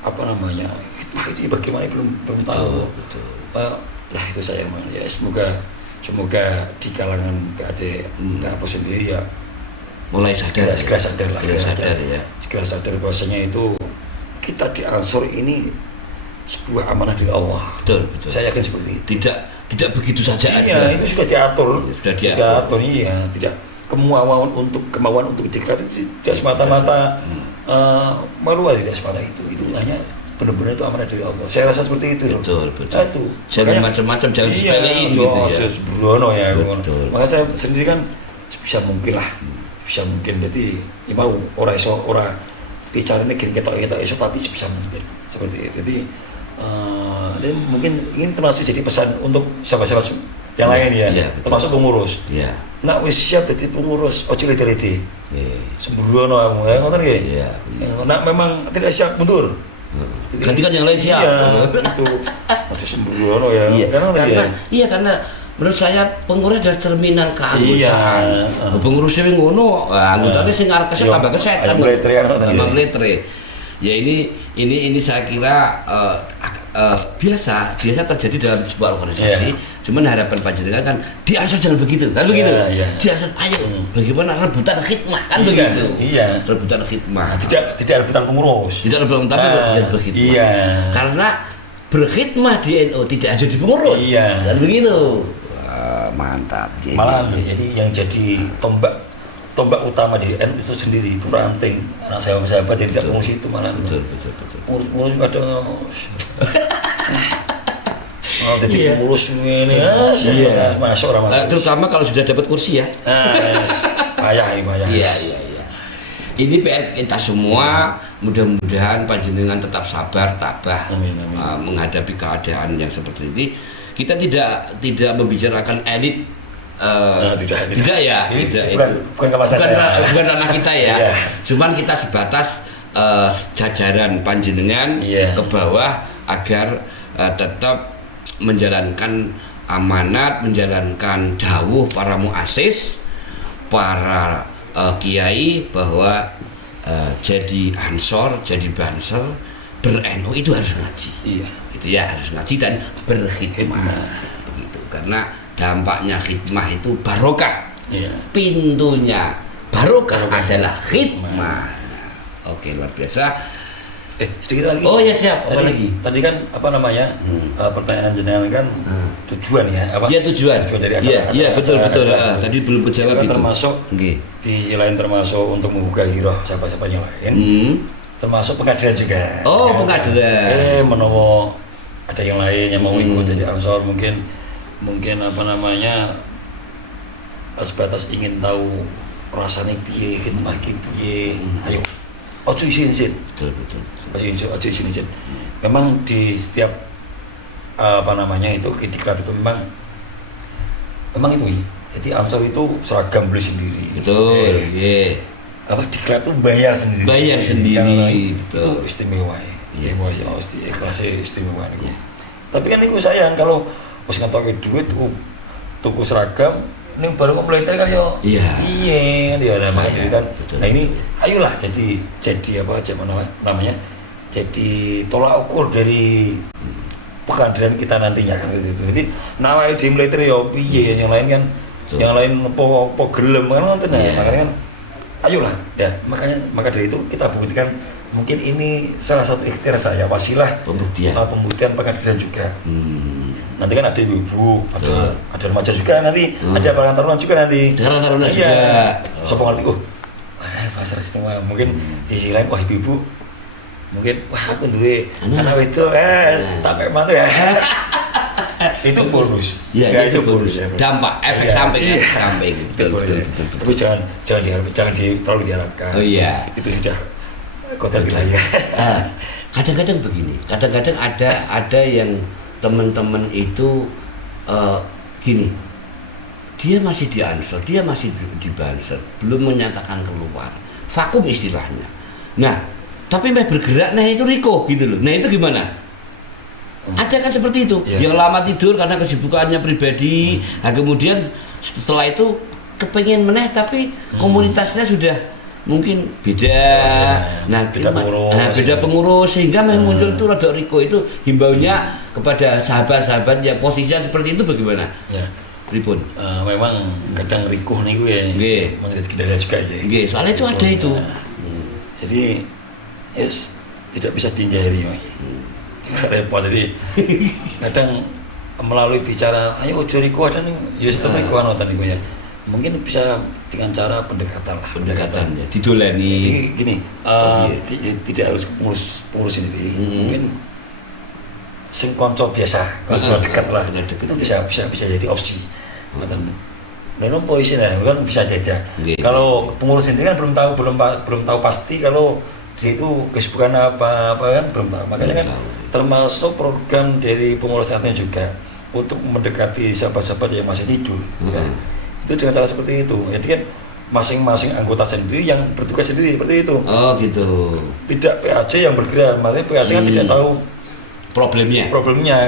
hikmah itu bagaimana belum tahu. Betul. Lah itu sayang ya, semoga semoga di kalangan PAC Kapus sendiri ya mulai sadar, segera sadar lah, segera sadar bahwasanya itu kita di Ansor ini sebuah amanah dari Allah. Betul. Saya yakin seperti itu. Tidak begitu saja iya, ada. itu sudah diatur. Sudah diatur. Iya, tidak kemauan untuk diklat itu tidak semata-mata malu, tidak semata itu hanya benar-benar itu amanah dari Allah. Saya rasa seperti itu. Betul. Nah, itu. Jangan macam-macam, jangan sepelein gitu ya. Sembrono ya. Betul. Maka saya sendiri kan bisa mungkin jadi ya mau ora bicaranya gini ketok iso tapi bisa mungkin seperti itu. Jadi dan mungkin ini termasuk jadi pesan untuk sahabat-sahabat yang lain ya, termasuk pengurus. Iya. Nak wis siap jadi pengurus, ojo liti-liti. Sembrono kamu ya, ngoten nggih. Iya. Nak memang tidak siap mundur. Gantikan yang lain siap. Iya, itu. Ojo sembrono ya. Karena menurut saya pengurus adalah cerminan keanggotaan. Pengurusnya ngono, anggotanya sing arep keset tambah keset kan. Emang letre. Ya ini saya kira biasa terjadi dalam sebuah organisasi. Cuman harapan panjenengan kan di Ansor jangan begitu, kan begitu. Di Ansor ayo bagaimana rebutan khidmah kan begitu. Iya. Rebutan khidmah. Tidak rebutan pengurus. Tidak rebutan tapi berkhidmah. Iya. Karena berkhidmah di NU tidak hanya di pengurus. Iya. Kan begitu. Mantap. Jadi yang jadi tombak utama di NU itu sendiri itu ranting. Anak sahabat jadi tidak pengurus itu malah. Betul. Pengurus kadang jadi pengurus ini masuk orang masuk. Terutama kalau sudah dapat kursi ya. Payah. Iya. Ini PR kita semua, mudah-mudahan panjenengan tetap sabar, tabah menghadapi keadaan yang seperti ini. Kita tidak membicarakan elit. Tidak ya, bukan ranah kita ya. Cuman kita sebatas jajaran panjenengan ke bawah agar tetap menjalankan amanat, menjalankan dawuh para muassis, para kiai bahwa jadi Ansor, jadi Banser, ber-NU itu harus ngaji. Iya. Itu ya harus ngaji dan berkhidmah. Begitu. Karena dampaknya khidmah itu barokah. Iya. Pintunya barokah adalah khidmah. Oke, luar biasa. Sedikit lagi. Oh ya siap. Tadi kan pertanyaan jenengan kan tujuan ya? Iya tujuan dari acara. Iya betul. Tadi belum kejawab itu. Termasuk di sisi lain termasuk untuk membuka giroh siapa-siapanya lain. Termasuk pengadilan juga. Oh pengadilan. Menowo ada yang lain yang mau ikut jadi Ansor mungkin sebatas ingin tahu rasanya piye khidmah piye. Ayo. Ojo isin. Betul. Ojo isin. Memang di setiap itu diklat itu memang itu ya. Jadi Ansor itu seragam beli sendiri. Betul. Diklat itu bayar sendiri. Betul. Itu istimewa ya. Istimewa itu. Tapi kan itu sayang kalau wis ngetoke duit tuku seragam ning baru kompleter kan yo. Iya ada kan. Nah ini ayolah jadi namanya jadi tolak ukur dari pengadilan kita nantinya kan gitu. Jadi nawae di militer yo piye yang lain kan yang lain po gelem kan ngoten makanya kan ayolah ya maka dari itu kita buktikan mungkin ini salah satu ikhtiar saya wasilah pembuktian pengadilan juga. Nanti kan ada ibu, ada remaja juga nanti, ada para taruna juga nanti. Ada taruna juga. Siapa ngerti? Pasar istimewa. Mungkin di sisi lain, wah ibu, mungkin wah aku duwe anak itu, tapi mantu ya. Itu bonus. Iya itu bonus. Dampak, efek samping. Betul. Tapi jangan terlalu diharapkan. Oh iya. Itu sudah kotor wilayah. Kadang-kadang begini, kadang-kadang ada yang teman-teman itu gini, dia masih di Ansor, dia masih di Banser, belum menyatakan keluar, vakum istilahnya. Nah, tapi mau bergerak, nah itu Riko gitu loh. Nah itu gimana? Ada kan seperti itu, yang lama tidur karena kesibukannya pribadi, nah kemudian setelah itu kepengen meneh tapi komunitasnya sudah mungkin beda, beda pengurus sehingga muncul itu rada Riko itu himbaunya kepada sahabat-sahabat yang posisinya seperti itu bagaimana? Pripun? Memang kadang rikuh nih gue Nggih. menjadi kendala juga ya. Nggih, soalnya itu ada itu. Jadi yes, tidak bisa dihindari ya. Repot jadi kadang melalui bicara ayo ojo rikuh ada nih ya tetep rikuh anotan niku ya. Mungkin bisa dengan cara pendekatan lah. Pendekatan ya, didoleni. Jadi gini, tidak harus pengurus sendiri. Mungkin sing konco biasa, konco dekat lah. Itu bisa jadi opsi. Ngoten. Lha nopo isine kan bisa aja. Kalau pengurus sendiri kan belum tahu pasti kalau dia itu kesibukan apa kan belum tahu. Makanya kan termasuk program dari pengurus RT juga untuk mendekati sahabat-sahabat yang masih tidur. Ya. Itu dengan cara seperti itu. Jadi kan masing-masing anggota sendiri yang bertugas sendiri seperti itu. Oh gitu. Tidak PAC yang bergerak, makanya PAC kan tidak tahu problemnya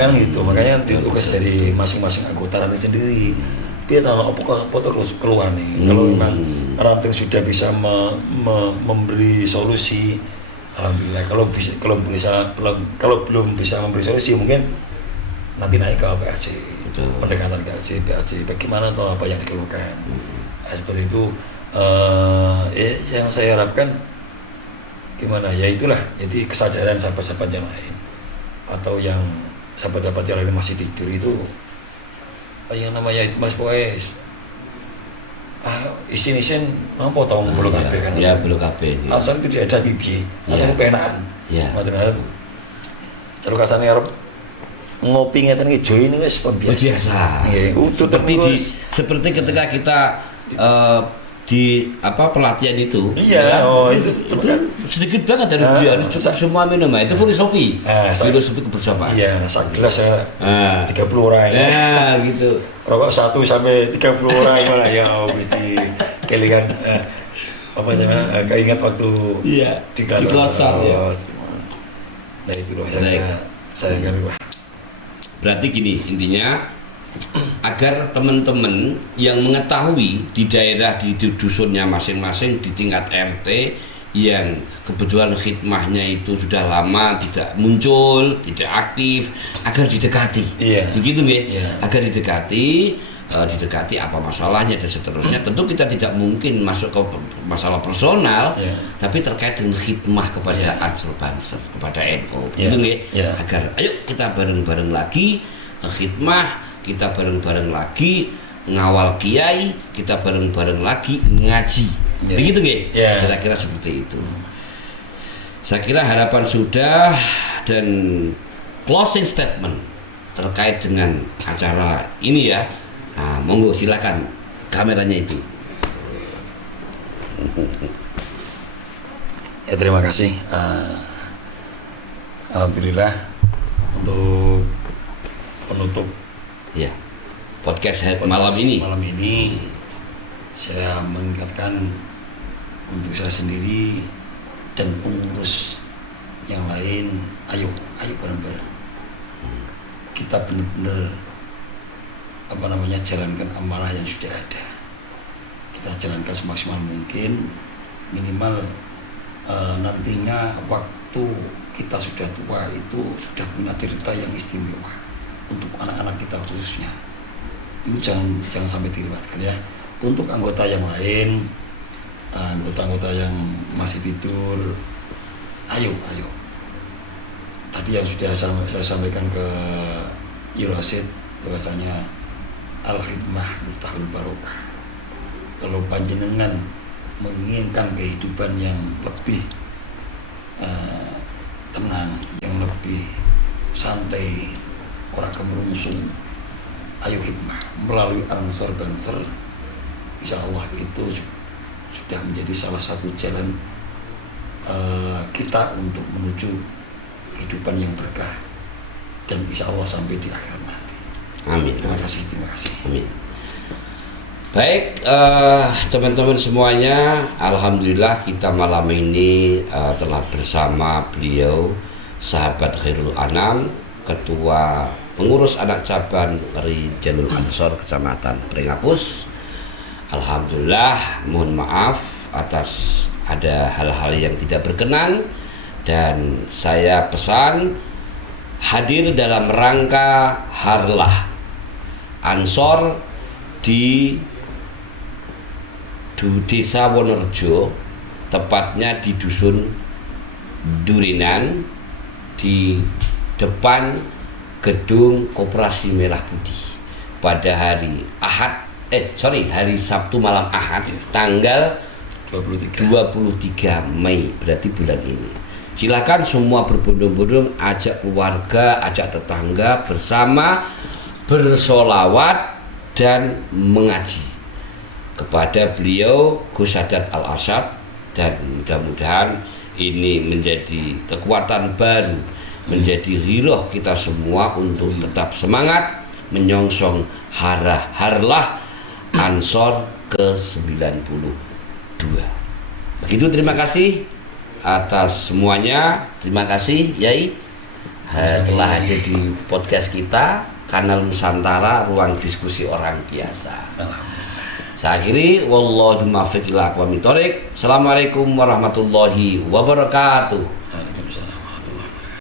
kan gitu. Makanya tugas dari masing-masing anggota ranting sendiri. Dia tahu apa terus keluar nih. Kalau memang ranting sudah bisa memberi solusi, alhamdulillah. Kalau belum bisa memberi solusi, mungkin nanti naik ke PAC. Pendekatan ke PAC bagaimana atau apa yang dikeluhkan. Seperti itu yang saya harapkan gimana ya itulah, jadi kesadaran sahabat-sahabat yang lain atau yang sahabat-sahabat yang lain masih tidur itu yang namanya itu Mas Poes isin nampo tau belum kabeh kan ya belum kabeh asal tidak ada bibi asal penaan macam-macam terus kasane arep ngopi ngeten iki jo ini wis biasa. Seperti ketika kita di pelatihan itu. Iya, itu sedikit banget harus semua minum itu filosofi. Filosofi kebersamaan. Iya, sak gelas 30 orang. Ya, gitu. Rokok 1 sampai 30 orang malah ya mesti kelingan apa namanya keinget waktu di kelas. Nah itu loh yang saya kan berarti gini intinya agar teman-teman yang mengetahui di daerah di dusunnya masing-masing di tingkat RT yang kebetulan khidmahnya itu sudah lama tidak muncul, tidak aktif, agar didekati. Begitu nggih? Agar didekati apa masalahnya dan seterusnya. Tentu kita tidak mungkin masuk ke masalah personal, tapi terkait dengan khidmah kepada Ansor Banser, kepada NU. Begitu nggih? Agar ayo kita bareng-bareng lagi khidmah, kita bareng-bareng lagi ngawal kiai, kita bareng-bareng lagi ngaji. Begitu nggih? Kira-kira seperti itu. Saya kira harapan sudah dan closing statement terkait dengan acara ini ya. Nah, monggo silakan kameranya itu. Ya terima kasih. Alhamdulillah untuk penutup podcast malam ini. Malam ini saya mengingatkan untuk saya sendiri dan pengurus yang lain, ayo bareng-bareng. Kita benar-benar jalankan amanah yang sudah ada. Kita jalankan semaksimal mungkin, minimal nantinya waktu kita sudah tua itu sudah punya cerita yang istimewa untuk anak-anak kita khususnya. Itu jangan sampai dilewatkan ya. Untuk anggota yang lain, anggota-anggota yang masih tidur, ayo. Tadi yang sudah saya sampaikan ke Yurasid bahwasanya al-khidmah miftahul barokah. Kalau panjenengan menginginkan kehidupan yang lebih tenang, yang lebih santai, orang kemerungsung, ayo khidmah melalui Ansor Banser. Insya Allah itu sudah menjadi salah satu jalan kita untuk menuju kehidupan yang berkah dan insya Allah sampai di akhirat nanti. Amin. Terima kasih. Amin. Baik, teman-teman semuanya, alhamdulillah kita malam ini telah bersama beliau, sahabat Khairul Anam, Ketua Pengurus Anak Cabang Jalul Ansor Kecamatan Pringapus. Alhamdulillah, mohon maaf atas ada hal-hal yang tidak berkenan dan saya pesan hadir dalam rangka harlah Ansor di Desa Wonorejo, tepatnya di Dusun Durinan, di depan gedung Koperasi Merah Putih pada hari hari Sabtu malam Ahad tanggal 23 Mei, berarti bulan ini. Silakan semua berbondong-bondong, ajak keluarga, ajak tetangga bersama bersolawat dan mengaji kepada beliau Gus Sadat Al-Asyad, dan mudah-mudahan ini menjadi kekuatan baru, menjadi hiroh kita semua untuk tetap semangat menyongsong harlah Ansor ke-92. Begitu, terima kasih atas semuanya. Terima kasih Yai telah hadir di podcast kita, Kanal Nusantara, ruang diskusi orang biasa. Saya akhiri, wallahu muwaffiq ila aqwamit thoriq. Assalamualaikum warahmatullahi wabarakatuh.